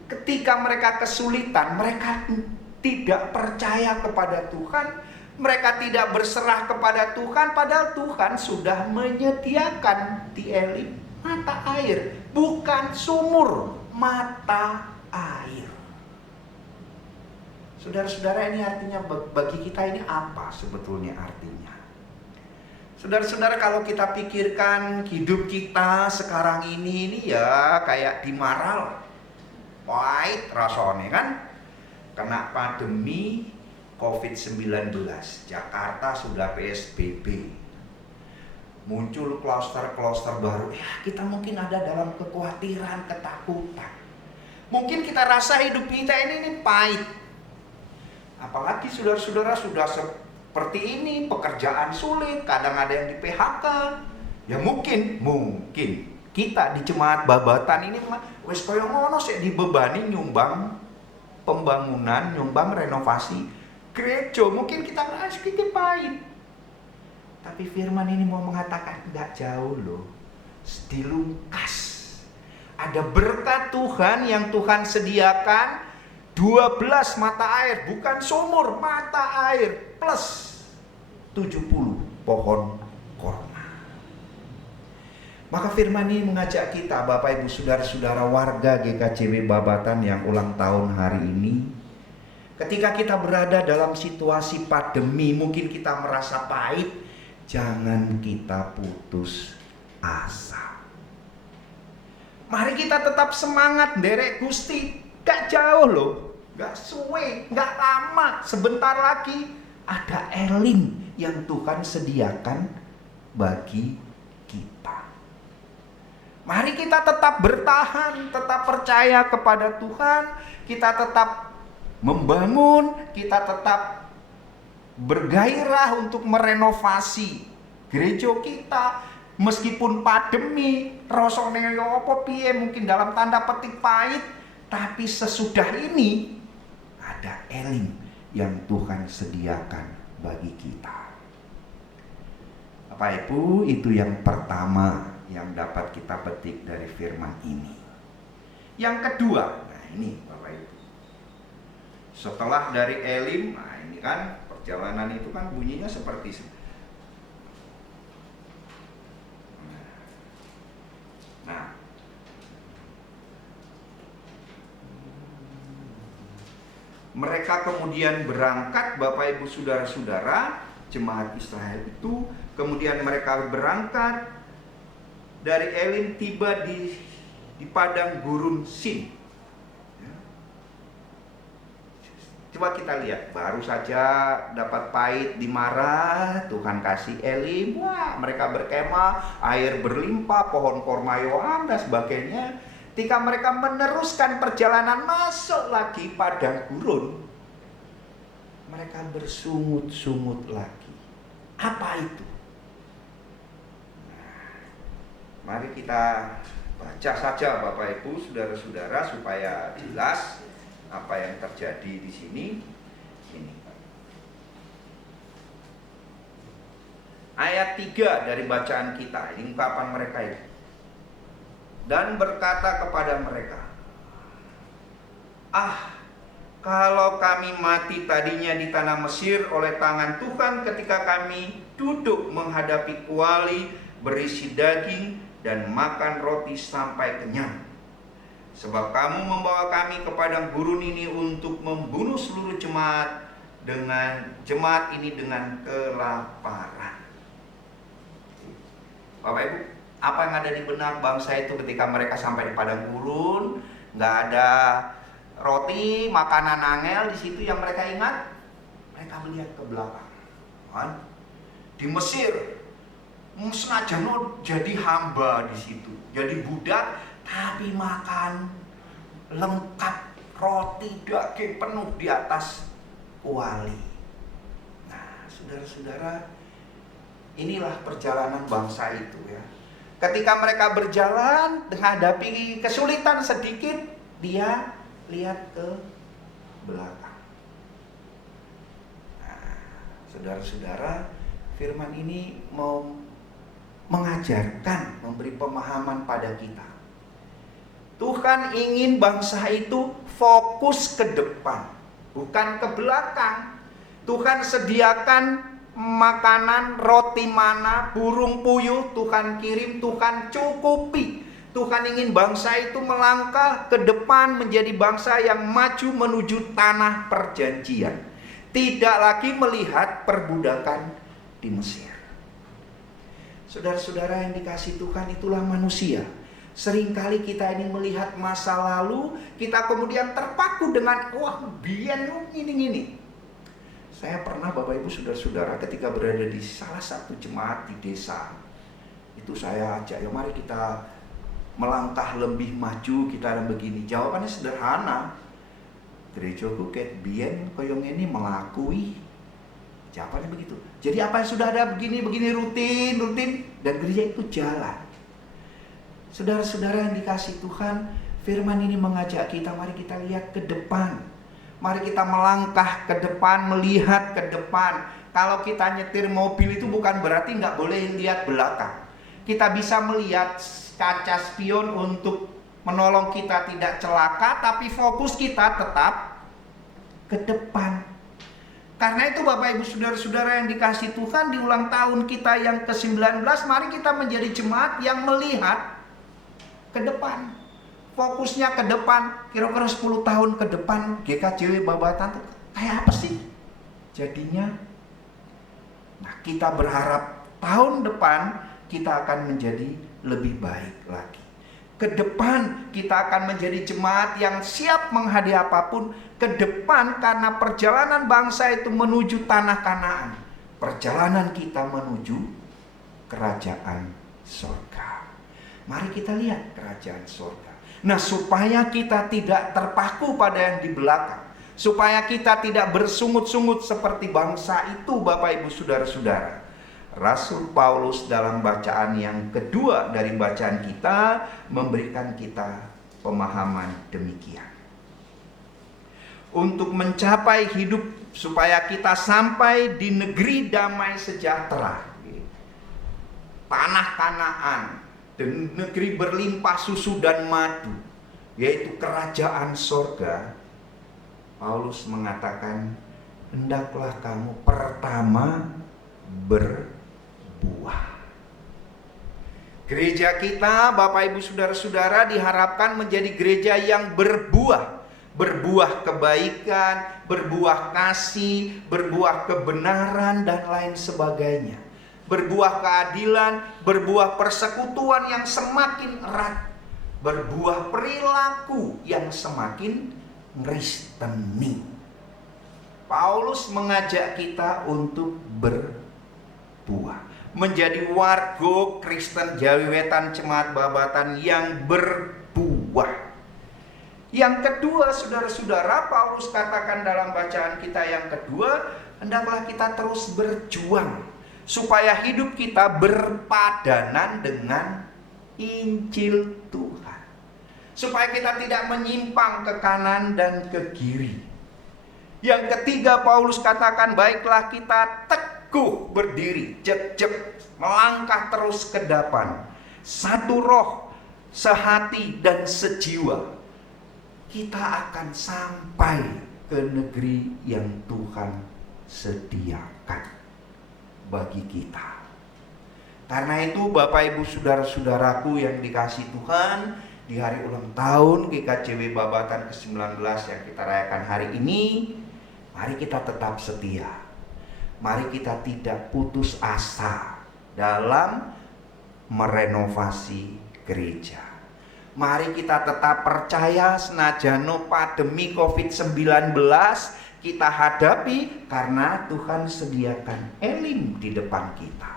Ketika mereka kesulitan, mereka tidak percaya kepada Tuhan. Mereka tidak berserah kepada Tuhan, padahal Tuhan sudah menyediakan di Elim mata air. Bukan sumur, mata air. Saudara-saudara, ini artinya bagi kita ini apa sebetulnya artinya? Saudara-saudara, kalau kita pikirkan hidup kita sekarang ini ya kayak di Maral. Pahit rasanya kan? Kena pandemi COVID-19. Jakarta sudah PSBB. Muncul klaster-klaster baru. Ya, kita mungkin ada dalam kekhawatiran, ketakutan. Mungkin kita rasa hidup kita ini pahit. Apalagi saudara-saudara sudah seperti ini, pekerjaan sulit, kadang ada yang di PHK. Ya mungkin kita di Jemaat Babatan ini wis koyo ngono sik dibebani nyumbang pembangunan, nyumbang renovasi gereja. Mungkin kita merasa sedikit pahit. Tapi firman ini mau mengatakan enggak jauh loh. Dilungkas. Ada berkat Tuhan yang Tuhan sediakan. 12 mata air, bukan sumur, mata air plus 70 pohon korma. Maka firman ini mengajak kita, Bapak Ibu Saudara-saudara warga GKJW Babatan yang ulang tahun hari ini, ketika kita berada dalam situasi pandemi, mungkin kita merasa pahit, jangan kita putus asa. Mari kita tetap semangat, nderek Gusti. Gak jauh loh, gak suwe, gak lama, sebentar lagi ada Elim yang Tuhan sediakan bagi kita. Mari kita tetap bertahan, tetap percaya kepada Tuhan, kita tetap membangun, kita tetap bergairah untuk merenovasi gereja kita. Meskipun pandemi, rasane apa piye, mungkin dalam tanda petik pahit, tapi sesudah ini ada Elim yang Tuhan sediakan bagi kita. Bapak Ibu, itu yang pertama yang dapat kita petik dari firman ini. Yang kedua, nah ini Bapak Ibu, setelah dari Elim, nah ini kan perjalanan itu kan bunyinya seperti nah, mereka kemudian berangkat, Bapak Ibu Saudara-saudara, jemaat Israel itu kemudian mereka berangkat dari Elim, tiba di padang gurun Sin. Coba kita lihat, baru saja dapat pahit di Marah, Tuhan kasih Elim, wah mereka berkemah, air berlimpah, pohon kormayoan dan sebagainya. Ketika mereka meneruskan perjalanan masuk lagi padang gurun, mereka bersungut-sungut lagi. Apa itu? Nah, mari kita baca saja Bapak Ibu, saudara-saudara, supaya jelas apa yang terjadi di sini. Ini ayat 3 dari bacaan kita, ini ungkapan mereka itu. Dan berkata kepada mereka, kalau kami mati tadinya di tanah Mesir oleh tangan Tuhan ketika kami duduk menghadapi kuali berisi daging dan makan roti sampai kenyang. Sebab kamu membawa kami ke padang gurun ini untuk membunuh seluruh jemaat ini dengan kelaparan. Bapak Ibu, apa yang ada di benak bangsa itu ketika mereka sampai di padang gurun? Nggak ada roti, makanan angel di situ yang mereka ingat. Mereka melihat ke belakang. Di Mesir, senajan jadi hamba di situ, jadi budak, tapi makan lengkap, roti daging penuh di atas kuali. Nah, saudara-saudara, inilah perjalanan bangsa itu ya. Ketika mereka berjalan, menghadapi kesulitan sedikit, dia lihat ke belakang. Nah, saudara-saudara, firman ini mau mengajarkan, memberi pemahaman pada kita. Tuhan ingin bangsa itu fokus ke depan, bukan ke belakang. Tuhan sediakan makanan, roti mana, burung puyuh, Tuhan kirim, Tuhan cukupi. Tuhan ingin bangsa itu melangkah ke depan menjadi bangsa yang maju menuju tanah perjanjian. Tidak lagi melihat perbudakan di Mesir. Saudara-saudara yang dikasihi Tuhan, itulah manusia. Seringkali kita ini melihat masa lalu, kita kemudian terpaku dengan biyen ini. Saya pernah Bapak Ibu saudara-saudara ketika berada di salah satu jemaat di desa, itu saya ajak, ya mari kita melangkah lebih maju, kita ada begini. Jawabannya sederhana. Gerejaku ket biyen koyong ini melakui. Jawabannya begitu. Jadi apa yang sudah ada begini rutin dan gereja itu jalan. Saudara-saudara yang dikasihi Tuhan, firman ini mengajak kita, mari kita lihat ke depan. Mari kita melangkah ke depan, melihat ke depan. Kalau kita nyetir mobil itu bukan berarti nggak boleh lihat belakang. Kita bisa melihat kaca spion untuk menolong kita tidak celaka, tapi fokus kita tetap ke depan. Karena itu Bapak Ibu saudara-saudara yang dikasihi Tuhan, di ulang tahun kita yang ke-19, mari kita menjadi jemaat yang melihat ke depan. Fokusnya ke depan. Kira-kira 10 tahun ke depan GKJW Babatan kayak apa sih jadinya? Nah, kita berharap tahun depan kita akan menjadi lebih baik lagi. Ke depan kita akan menjadi jemaat yang siap menghadapi apapun. Ke depan karena perjalanan bangsa itu menuju tanah Kanaan. Perjalanan kita menuju kerajaan surga. Mari kita lihat kerajaan surga. Nah, supaya kita tidak terpaku pada yang di belakang, supaya kita tidak bersungut-sungut seperti bangsa itu, Bapak Ibu Saudara-saudara. Rasul Paulus dalam bacaan yang kedua dari bacaan kita memberikan kita pemahaman demikian. Untuk mencapai hidup supaya kita sampai di negeri damai sejahtera, tanah Kanaan, dan negeri berlimpah susu dan madu, yaitu kerajaan sorga, Paulus mengatakan, hendaklah kamu pertama berbuah. Gereja kita, Bapak Ibu Saudara-saudara, diharapkan menjadi gereja yang berbuah. Berbuah kebaikan, berbuah kasih, berbuah kebenaran, dan lain sebagainya. Berbuah keadilan, berbuah persekutuan yang semakin erat, berbuah perilaku yang semakin Kristeni. Paulus mengajak kita untuk berbuah, menjadi warga Kristen Jawi Wetan Jemaat Babatan yang berbuah. Yang kedua, saudara-saudara, Paulus katakan dalam bacaan kita yang kedua, hendaklah kita terus berjuang supaya hidup kita berpadanan dengan Injil Tuhan, supaya kita tidak menyimpang ke kanan dan ke kiri. Yang ketiga, Paulus katakan, baiklah kita teguh berdiri, jejak, melangkah terus ke depan, satu roh, sehati dan sejiwa. Kita akan sampai ke negeri yang Tuhan sediakan bagi kita. Karena itu, Bapak Ibu Saudara-saudaraku yang dikasihi Tuhan, di hari ulang tahun GKJW Babatan ke-19 yang kita rayakan hari ini, mari kita tetap setia. Mari kita tidak putus asa dalam merenovasi gereja. Mari kita tetap percaya senajano pandemi COVID-19 kita hadapi, karena Tuhan sediakan Elim di depan kita.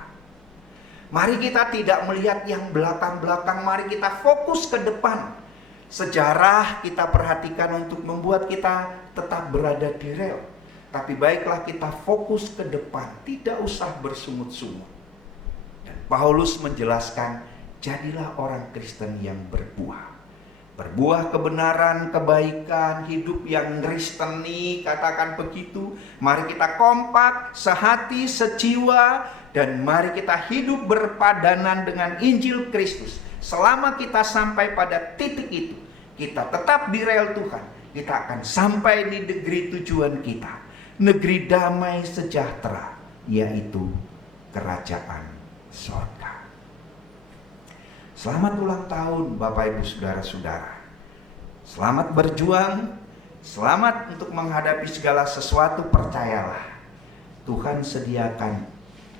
Mari kita tidak melihat yang belakang-belakang, mari kita fokus ke depan. Sejarah kita perhatikan untuk membuat kita tetap berada di rel. Tapi baiklah kita fokus ke depan, tidak usah bersungut-sungut. Dan Paulus menjelaskan, jadilah orang Kristen yang berbuah. Berbuah kebenaran, kebaikan, hidup yang Kristeni, katakan begitu. Mari kita kompak, sehati, sejiwa, dan mari kita hidup berpadanan dengan Injil Kristus. Selama kita sampai pada titik itu, kita tetap di rel Tuhan, kita akan sampai di negeri tujuan kita, negeri damai sejahtera, yaitu kerajaan sorga. Selamat ulang tahun Bapak Ibu Saudara-saudara. Selamat berjuang, selamat untuk menghadapi segala sesuatu. Percayalah, Tuhan sediakan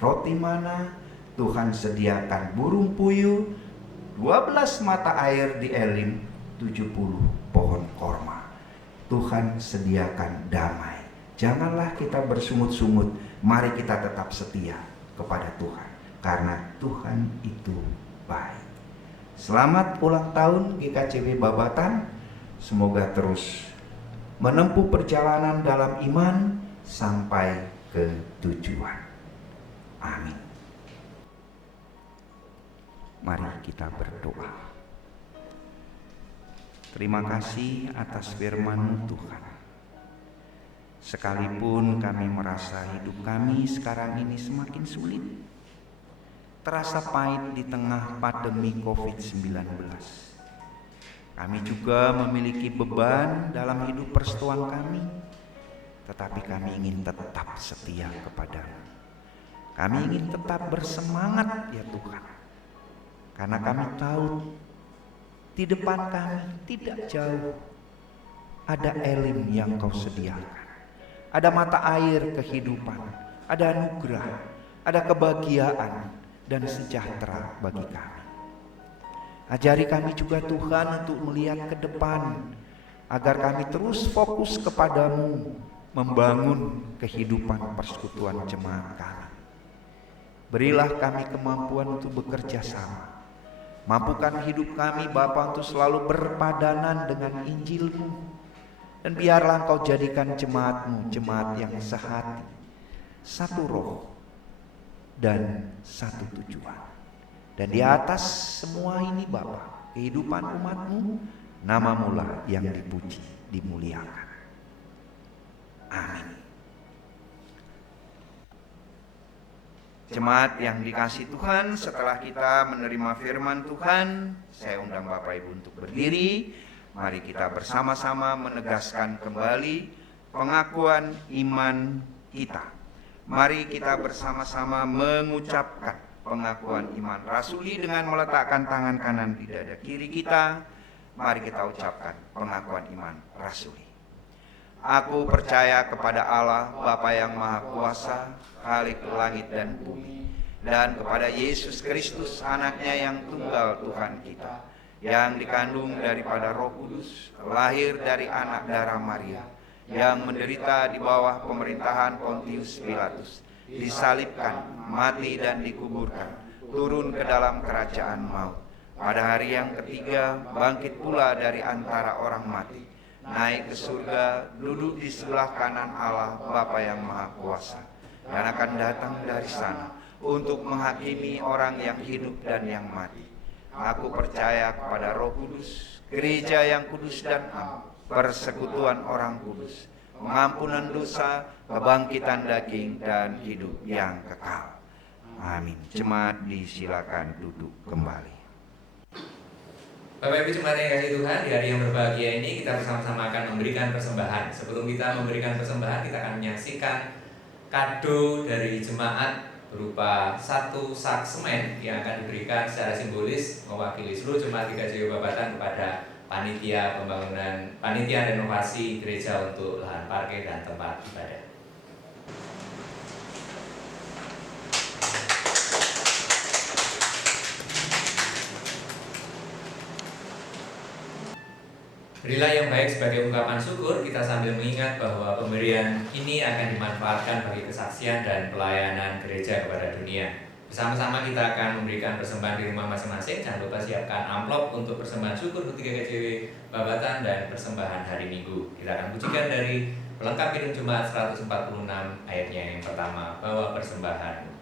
roti mana, Tuhan sediakan burung puyuh, 12 mata air di Elim, 70 pohon korma. Tuhan sediakan damai. Janganlah kita bersungut-sungut, mari kita tetap setia kepada Tuhan, karena Tuhan itu baik. Selamat ulang tahun GKJW Babatan. Semoga terus menempuh perjalanan dalam iman sampai ke tujuan. Amin. Mari kita berdoa. Terima kasih atas firman Tuhan. Sekalipun kami merasa hidup kami sekarang ini semakin sulit, terasa pahit di tengah pandemi COVID-19, kami juga memiliki beban dalam hidup persekutuan kami, tetapi kami ingin tetap setia kepadamu. Kami ingin tetap bersemangat ya Tuhan, karena kami tahu di depan kami tidak jauh ada Elim yang Kau sediakan, ada mata air kehidupan, ada anugerah, ada kebahagiaan dan sejahtera bagi kami. Ajari kami juga Tuhan untuk melihat ke depan, agar kami terus fokus kepadamu, membangun kehidupan persekutuan jemaat kami. Berilah kami kemampuan untuk bekerja sama. Mampukan hidup kami Bapa untuk selalu berpadanan dengan Injil-Mu. Dan biarlah Engkau jadikan jemaat-Mu jemaat yang sehati, satu roh, dan satu tujuan. Dan di atas semua ini Bapa, kehidupan umat-Mu, nama-Mu lah yang dipuji, dimuliakan. Amin. Jemaat yang dikasihi Tuhan, setelah kita menerima firman Tuhan, saya undang Bapak Ibu untuk berdiri. Mari kita bersama-sama menegaskan kembali pengakuan iman kita. Mari kita bersama-sama mengucapkan pengakuan iman rasuli dengan meletakkan tangan kanan di dada kiri kita. Mari kita ucapkan pengakuan iman rasuli. Aku percaya kepada Allah, Bapa yang Maha Kuasa, Khalik langit dan bumi, dan kepada Yesus Kristus, anaknya yang tunggal Tuhan kita, yang dikandung daripada Roh Kudus, lahir dari anak darah Maria, yang menderita di bawah pemerintahan Pontius Pilatus, disalibkan, mati dan dikuburkan, turun ke dalam kerajaan maut. Pada hari yang ketiga, bangkit pula dari antara orang mati, naik ke surga, duduk di sebelah kanan Allah Bapa yang Maha Kuasa, dan akan datang dari sana untuk menghakimi orang yang hidup dan yang mati. Aku percaya kepada Roh Kudus, gereja yang kudus dan am, persekutuan orang kudus, pengampunan dosa, kebangkitan daging, dan hidup yang kekal. Amin. Jemaat disilakan duduk kembali. Bapak Ibu jemaat yang kasih Tuhan, di hari yang berbahagia ini kita bersama-sama akan memberikan persembahan. Sebelum kita memberikan persembahan, kita akan menyaksikan kado dari jemaat berupa satu sak semen yang akan diberikan secara simbolis mewakili seluruh jemaat GKJ Babatan kepada panitia pembangunan, panitia renovasi gereja untuk lahan parkir dan tempat ibadah. Berilah yang baik sebagai ungkapan syukur, kita sambil mengingat bahwa pemberian ini akan dimanfaatkan bagi kesaksian dan pelayanan gereja kepada dunia. Bersama-sama kita akan memberikan persembahan di rumah masing-masing. Jangan lupa siapkan amplop untuk persembahan syukur untuk GKJ Babatan dan persembahan hari Minggu. Kita akan pujikan dari pelengkap Kidung Jemaat 146 ayatnya yang pertama, bawa persembahan.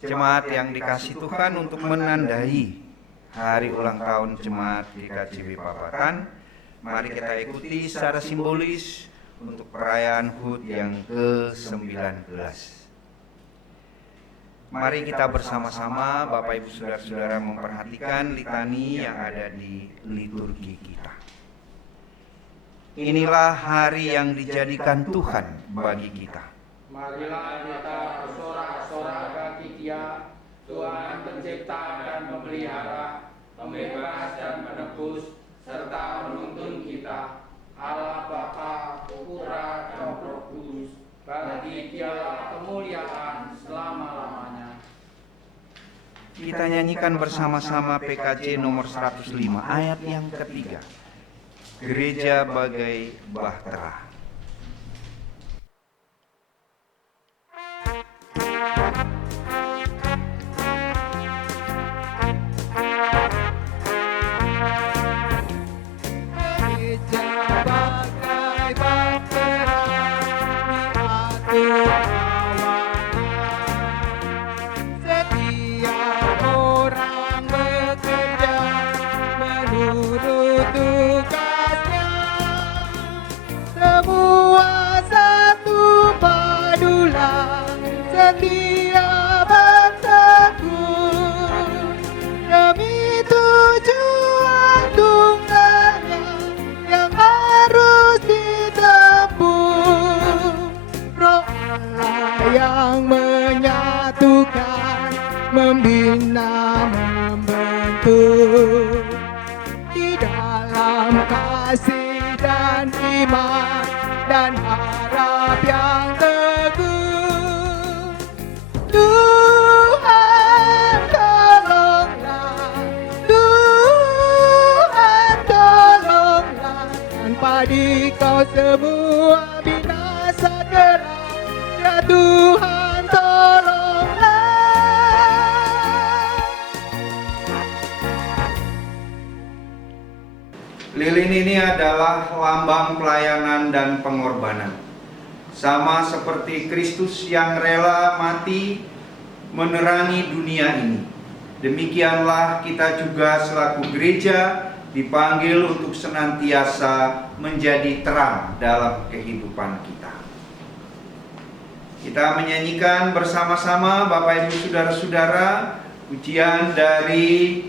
Jemaat yang dikasihi Tuhan, untuk menandai hari ulang tahun Jemaat GKJ Babatan, mari kita ikuti secara simbolis untuk perayaan HUT yang ke-19. Mari kita bersama-sama Bapak Ibu Saudara-saudara memperhatikan litani yang ada di liturgi kita. Inilah hari yang dijadikan Tuhan bagi kita. Marilah kita bersorak-sorak bagi Dia, Tuhan pencipta dan pemelihara, pembebas dan penebus, serta menuntun kita. Allah Bapa, Putra dan Roh Kudus, bagi Dia kemuliaan selama-lamanya. Kita nyanyikan bersama-sama PKJ nomor 105 ayat yang ketiga. Gereja bagai bahtera. setiap bangsaku demi tujuan tunggalnya yang harus ditempuh. Roh Allah yang menyatukan, membina, membentuk di dalam kasih dan iman dan harap yang teguh. Tuhan tolonglah, Tuhan tolonglah, tanpa Dikau semua binasa gerak. Ya Tuhan tolonglah. Lilin ini adalah lambang pelayanan dan pengorbanan. Sama seperti Kristus yang rela mati menerangi dunia ini. Demikianlah kita juga selaku gereja dipanggil untuk senantiasa menjadi terang dalam kehidupan kita. Kita menyanyikan bersama-sama Bapak Ibu Saudara-saudara pujian dari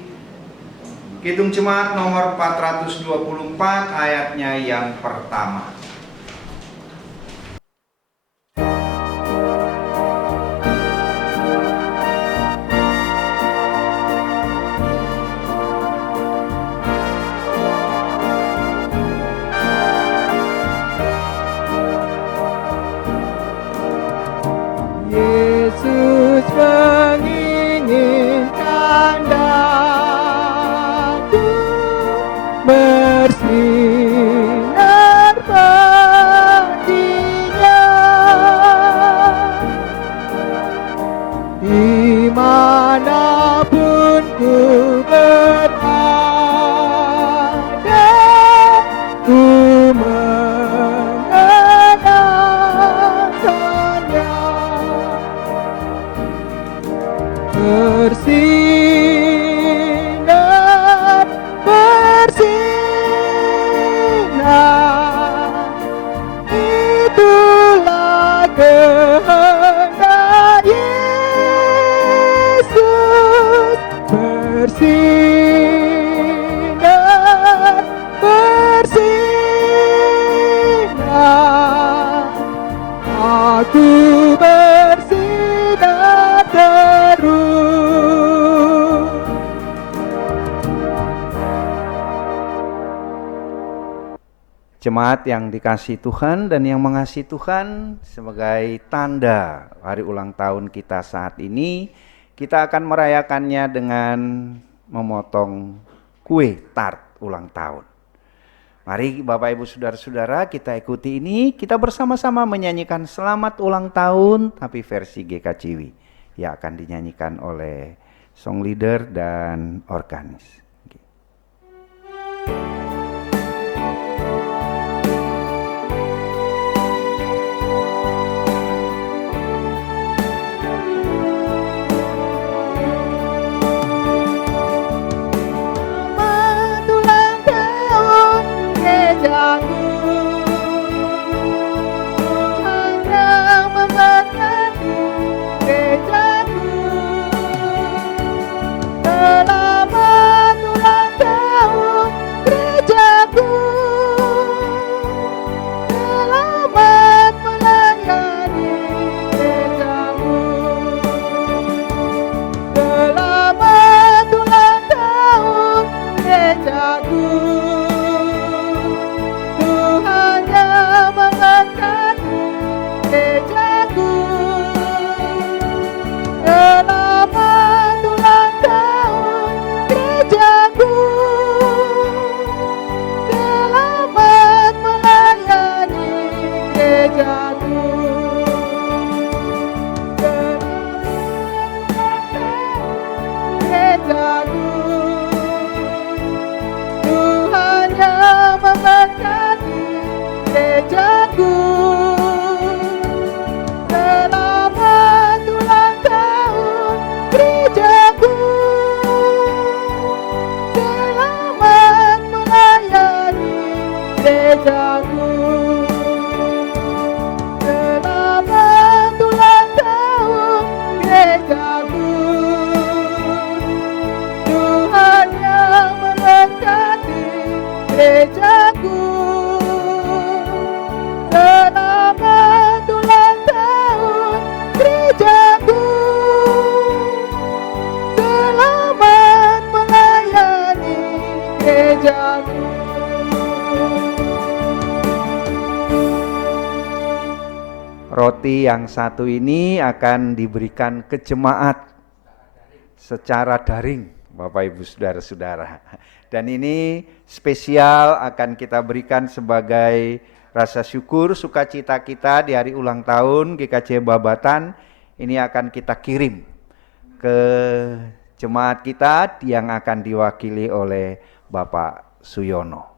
Kidung Jemaat nomor 424 ayatnya yang pertama. Yesus menginginkan daku bersinar baginya dimanapun ku berada, ku mengenangkannya. Bersinar, bersinar, itulah kehendak Yesus. Bersinar, bersinar, aku bersinar terus. Jemaat yang dikasihi Tuhan dan yang mengasihi Tuhan, sebagai tanda hari ulang tahun kita saat ini, kita akan merayakannya dengan memotong kue tart ulang tahun. Mari Bapak Ibu Saudara-saudara kita ikuti ini, kita bersama-sama menyanyikan selamat ulang tahun tapi versi GKJW yang akan dinyanyikan oleh song leader dan organis. Selamat ulang tahun gerejaku, Tuhan yang memberkati gerejaku. Selamat ulang tahun gerejaku, selamat melayani gerejaku. Selamat ulang tahun gerejaku, Tuhan yang memberkati gerejaku. Selamat ulang tahun gerejaku, selamat melayani gerejaku. Gerejaku, Tuhan yang memberkati gerejaku. Selamat ulang tahun gerejaku, selamat melayani gerejaku. Selamat ulang tahun Roti yang satu ini akan diberikan ke jemaat secara daring, Bapak Ibu Saudara-saudara. Dan ini spesial akan kita berikan sebagai rasa syukur, sukacita kita di hari ulang tahun GKJ Babatan. Ini akan kita kirim ke jemaat kita yang akan diwakili oleh Bapak Suyono.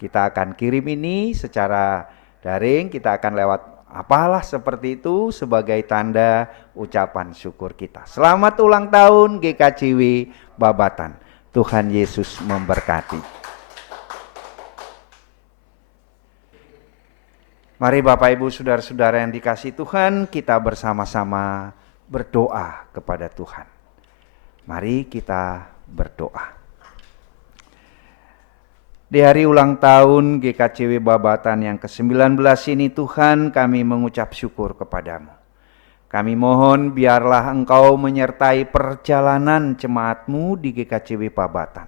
Kita akan kirim ini secara daring, kita akan lewat apalah seperti itu sebagai tanda ucapan syukur kita. Selamat ulang tahun GKJW Babatan. Tuhan Yesus memberkati. Mari Bapak Ibu Saudara-saudara yang dikasihi Tuhan, kita bersama-sama berdoa kepada Tuhan. Mari kita berdoa. Di hari ulang tahun GKJW Babatan yang ke-19 ini Tuhan, kami mengucap syukur kepadamu. Kami mohon biarlah Engkau menyertai perjalanan jemaat-Mu di GKJW Babatan,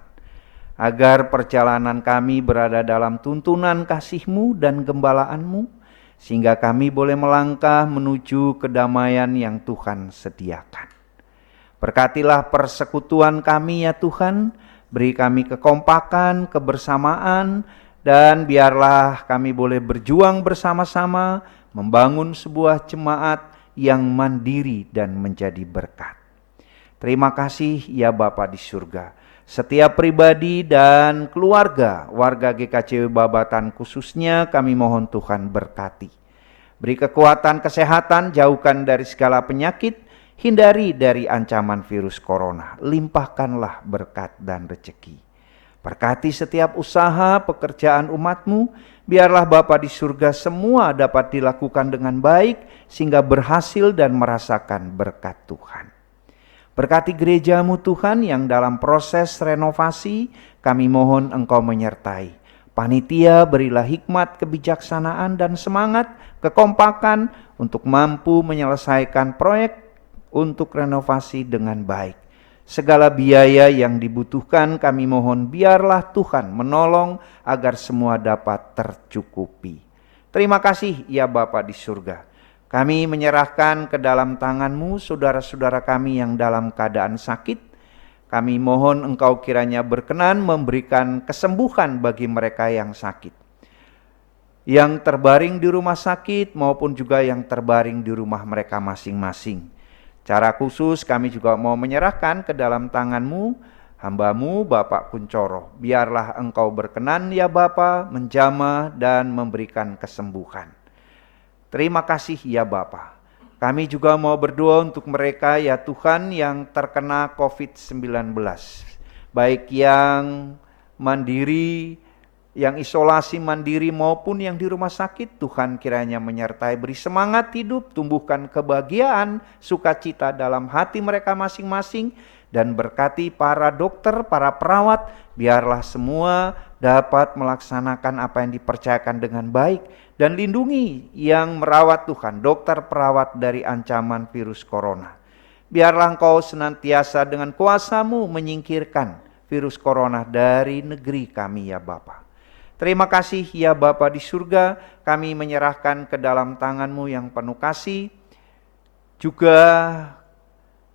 agar perjalanan kami berada dalam tuntunan kasih-Mu dan gembalaan-Mu, sehingga kami boleh melangkah menuju kedamaian yang Tuhan sediakan. Berkatilah persekutuan kami ya Tuhan, beri kami kekompakan, kebersamaan, dan biarlah kami boleh berjuang bersama-sama membangun sebuah jemaat yang mandiri dan menjadi berkat. Terima kasih ya Bapa di surga. Setiap pribadi dan keluarga warga GKJW Babatan khususnya kami mohon Tuhan berkati. Beri kekuatan kesehatan, jauhkan dari segala penyakit, hindari dari ancaman virus corona, limpahkanlah berkat dan rezeki. Berkati setiap usaha pekerjaan umat-Mu, biarlah Bapa di surga semua dapat dilakukan dengan baik, sehingga berhasil dan merasakan berkat Tuhan. Berkati gereja-Mu Tuhan yang dalam proses renovasi, kami mohon Engkau menyertai. Panitia berilah hikmat, kebijaksanaan dan semangat, kekompakan untuk mampu menyelesaikan proyek untuk renovasi dengan baik. Segala biaya yang dibutuhkan kami mohon biarlah Tuhan menolong agar semua dapat tercukupi. Terima kasih ya Bapa di surga. Kami menyerahkan ke dalam tangan-Mu saudara-saudara kami yang dalam keadaan sakit. Kami mohon Engkau kiranya berkenan memberikan kesembuhan bagi mereka yang sakit, yang terbaring di rumah sakit maupun juga yang terbaring di rumah mereka masing-masing. Secara khusus kami juga mau menyerahkan ke dalam tangan-Mu hamba-Mu Bapak Kuncoro. Biarlah Engkau berkenan ya Bapa menjamah dan memberikan kesembuhan. Terima kasih ya Bapa. Kami juga mau berdoa untuk mereka ya Tuhan yang terkena COVID-19. Baik yang mandiri, yang isolasi mandiri maupun yang di rumah sakit, Tuhan kiranya menyertai, beri semangat hidup, tumbuhkan kebahagiaan, sukacita dalam hati mereka masing-masing, dan berkati para dokter, para perawat, biarlah semua dapat melaksanakan apa yang dipercayakan dengan baik, dan lindungi yang merawat Tuhan, dokter perawat dari ancaman virus corona. Biarlah Engkau senantiasa dengan kuasa-Mu menyingkirkan virus corona dari negeri kami ya Bapa. Terima kasih ya Bapa di surga, kami menyerahkan ke dalam tangan-Mu yang penuh kasih, juga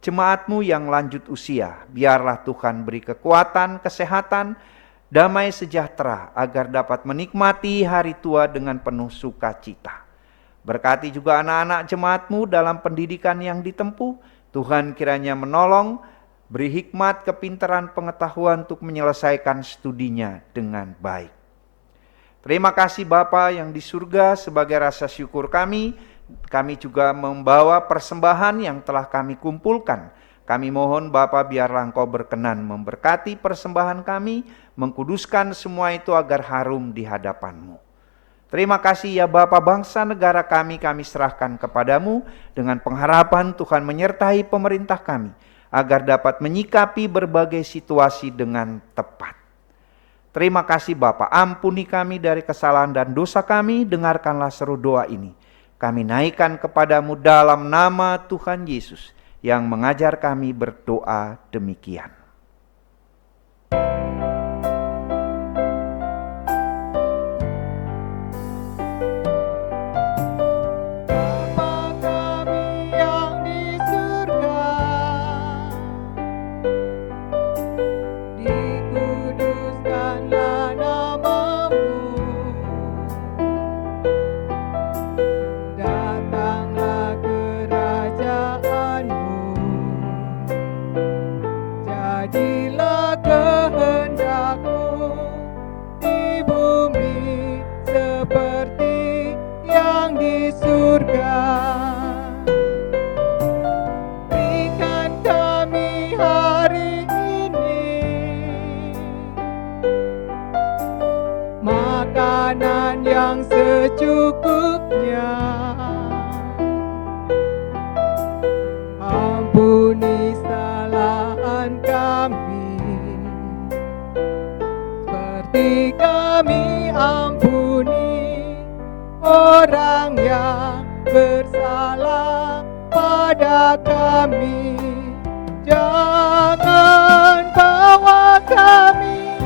jemaat-Mu yang lanjut usia. Biarlah Tuhan beri kekuatan, kesehatan, damai sejahtera, agar dapat menikmati hari tua dengan penuh sukacita. Berkati juga anak-anak jemaat-Mu dalam pendidikan yang ditempuh, Tuhan kiranya menolong, beri hikmat, kepintaran, pengetahuan untuk menyelesaikan studinya dengan baik. Terima kasih Bapa yang di surga, sebagai rasa syukur kami juga membawa persembahan yang telah kami kumpulkan. Kami mohon Bapa biarlah Engkau berkenan memberkati persembahan kami, mengkuduskan semua itu agar harum di hadapan-Mu. Terima kasih ya Bapa, bangsa negara kami serahkan kepadamu dengan pengharapan Tuhan menyertai pemerintah kami, agar dapat menyikapi berbagai situasi dengan tepat. Terima kasih Bapa, ampuni kami dari kesalahan dan dosa kami, dengarkanlah seru doa ini. Kami naikkan kepadamu dalam nama Tuhan Yesus yang mengajar kami berdoa demikian. yang di surga. Berikan kami hari ini makanan yang secukupnya. Ampuni kesalahan kami seperti kami ampuni orang yang bersalah pada kami. Jangan bawa kami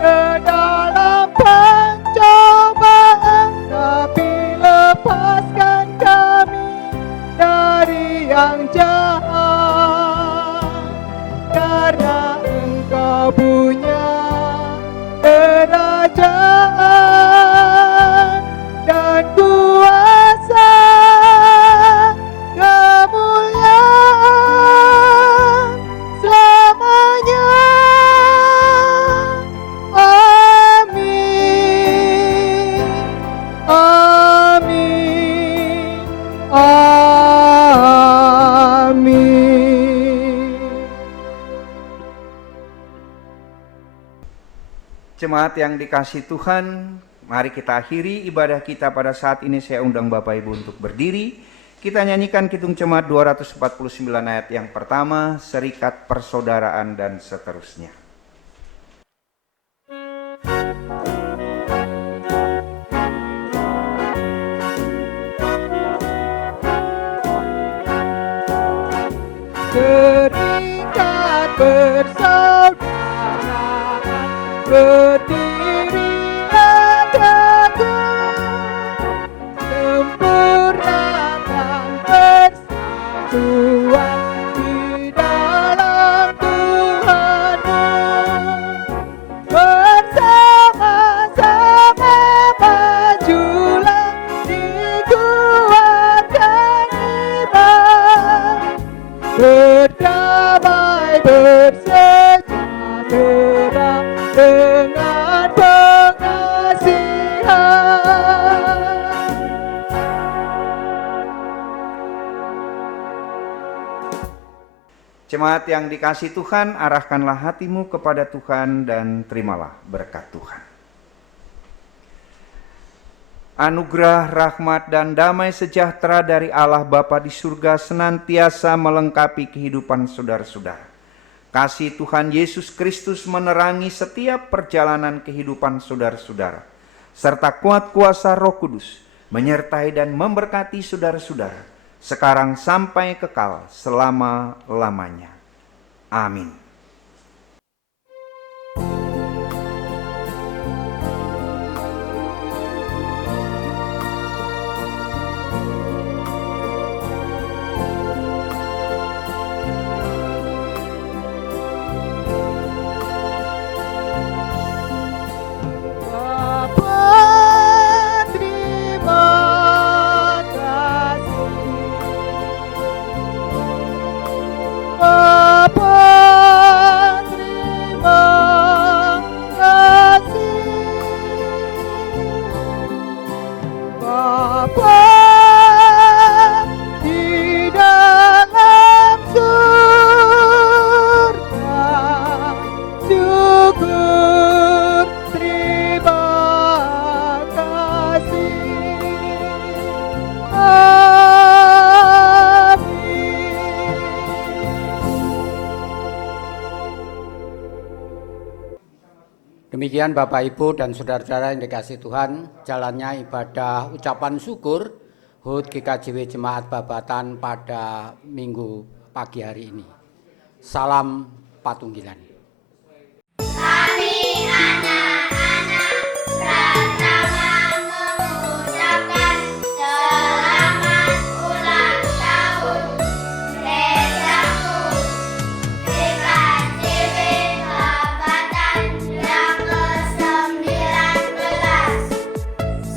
ke dalam pencobaan, tapi lepaskan kami dari yang jahat. Karena Engkau punya kerajaan dan kuasa, kemuliaan selamanya. Amin. Amin. Amin. Jemaat yang dikasihi Tuhan, mari kita akhiri ibadah kita pada saat ini. Saya undang Bapak Ibu untuk berdiri. Kita nyanyikan Kidung Jemaat 249 ayat yang pertama, Serikat Persaudaraan dan seterusnya. Serikat persaudaraan berdiri tegak, sempurnakan persatuan di dalam Tuhanmu. Bersama-sama majulah, dikuatkan iman, berdamai bersejahtera dengan pengasihan. Jemaat yang dikasihi Tuhan, arahkanlah hatimu kepada Tuhan dan terimalah berkat Tuhan. Anugerah, rahmat, dan damai sejahtera dari Allah Bapa di surga senantiasa melengkapi kehidupan saudara-saudara. Kasih Tuhan Yesus Kristus menerangi setiap perjalanan kehidupan saudara-saudara, serta kuat kuasa Roh Kudus menyertai dan memberkati saudara-saudara, sekarang sampai kekal selama-lamanya. Amin. Demikian Bapak Ibu dan saudara-saudara yang dikasihi Tuhan, jalannya ibadah ucapan syukur HUT GKJW Jemaat Babatan pada Minggu pagi hari ini. Salam Patunggilan. Kami anak-anak pertama mengucapkan selamat ulang tahun gerejaku GKJW Babatan yang ke-19.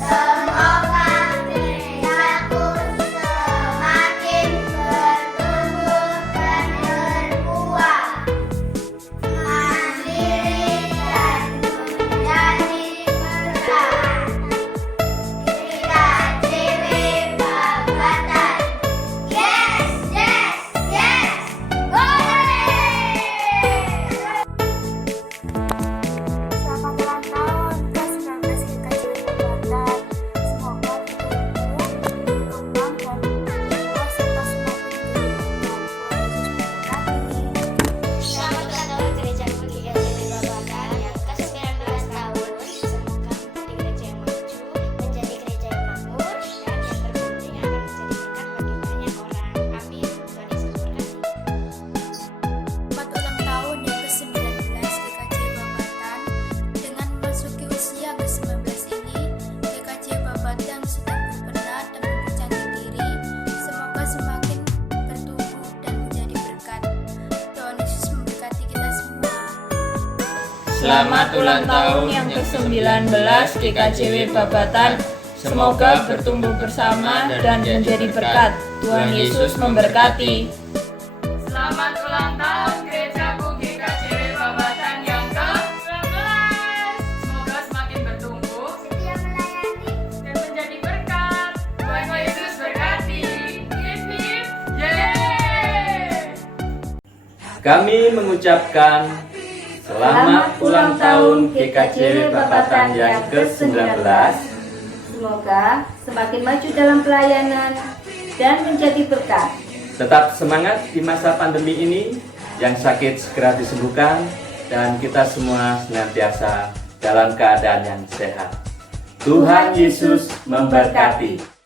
Semoga gerejaku semakin bertumbuh dan berbuah. Selamat ulang tahun yang ke-19 GKJW Babatan. Semoga bertumbuh bersama dan menjadi berkat. Tuhan Yesus memberkati. Selamat ulang tahun Gerejaku GKJW Babatan yang ke-19. Semoga semakin bertumbuh, Setia melayani. dan menjadi berkat. Tuhan Yesus berkati. Hip hip, yeay! Kami mengucapkan selamat ulang tahun GKJW Babatan yang ke-19. Semoga semakin maju dalam pelayanan dan menjadi berkat. Tetap semangat di masa pandemi ini, yang sakit segera disembuhkan, dan kita semua senantiasa dalam keadaan yang sehat. Tuhan Yesus memberkati.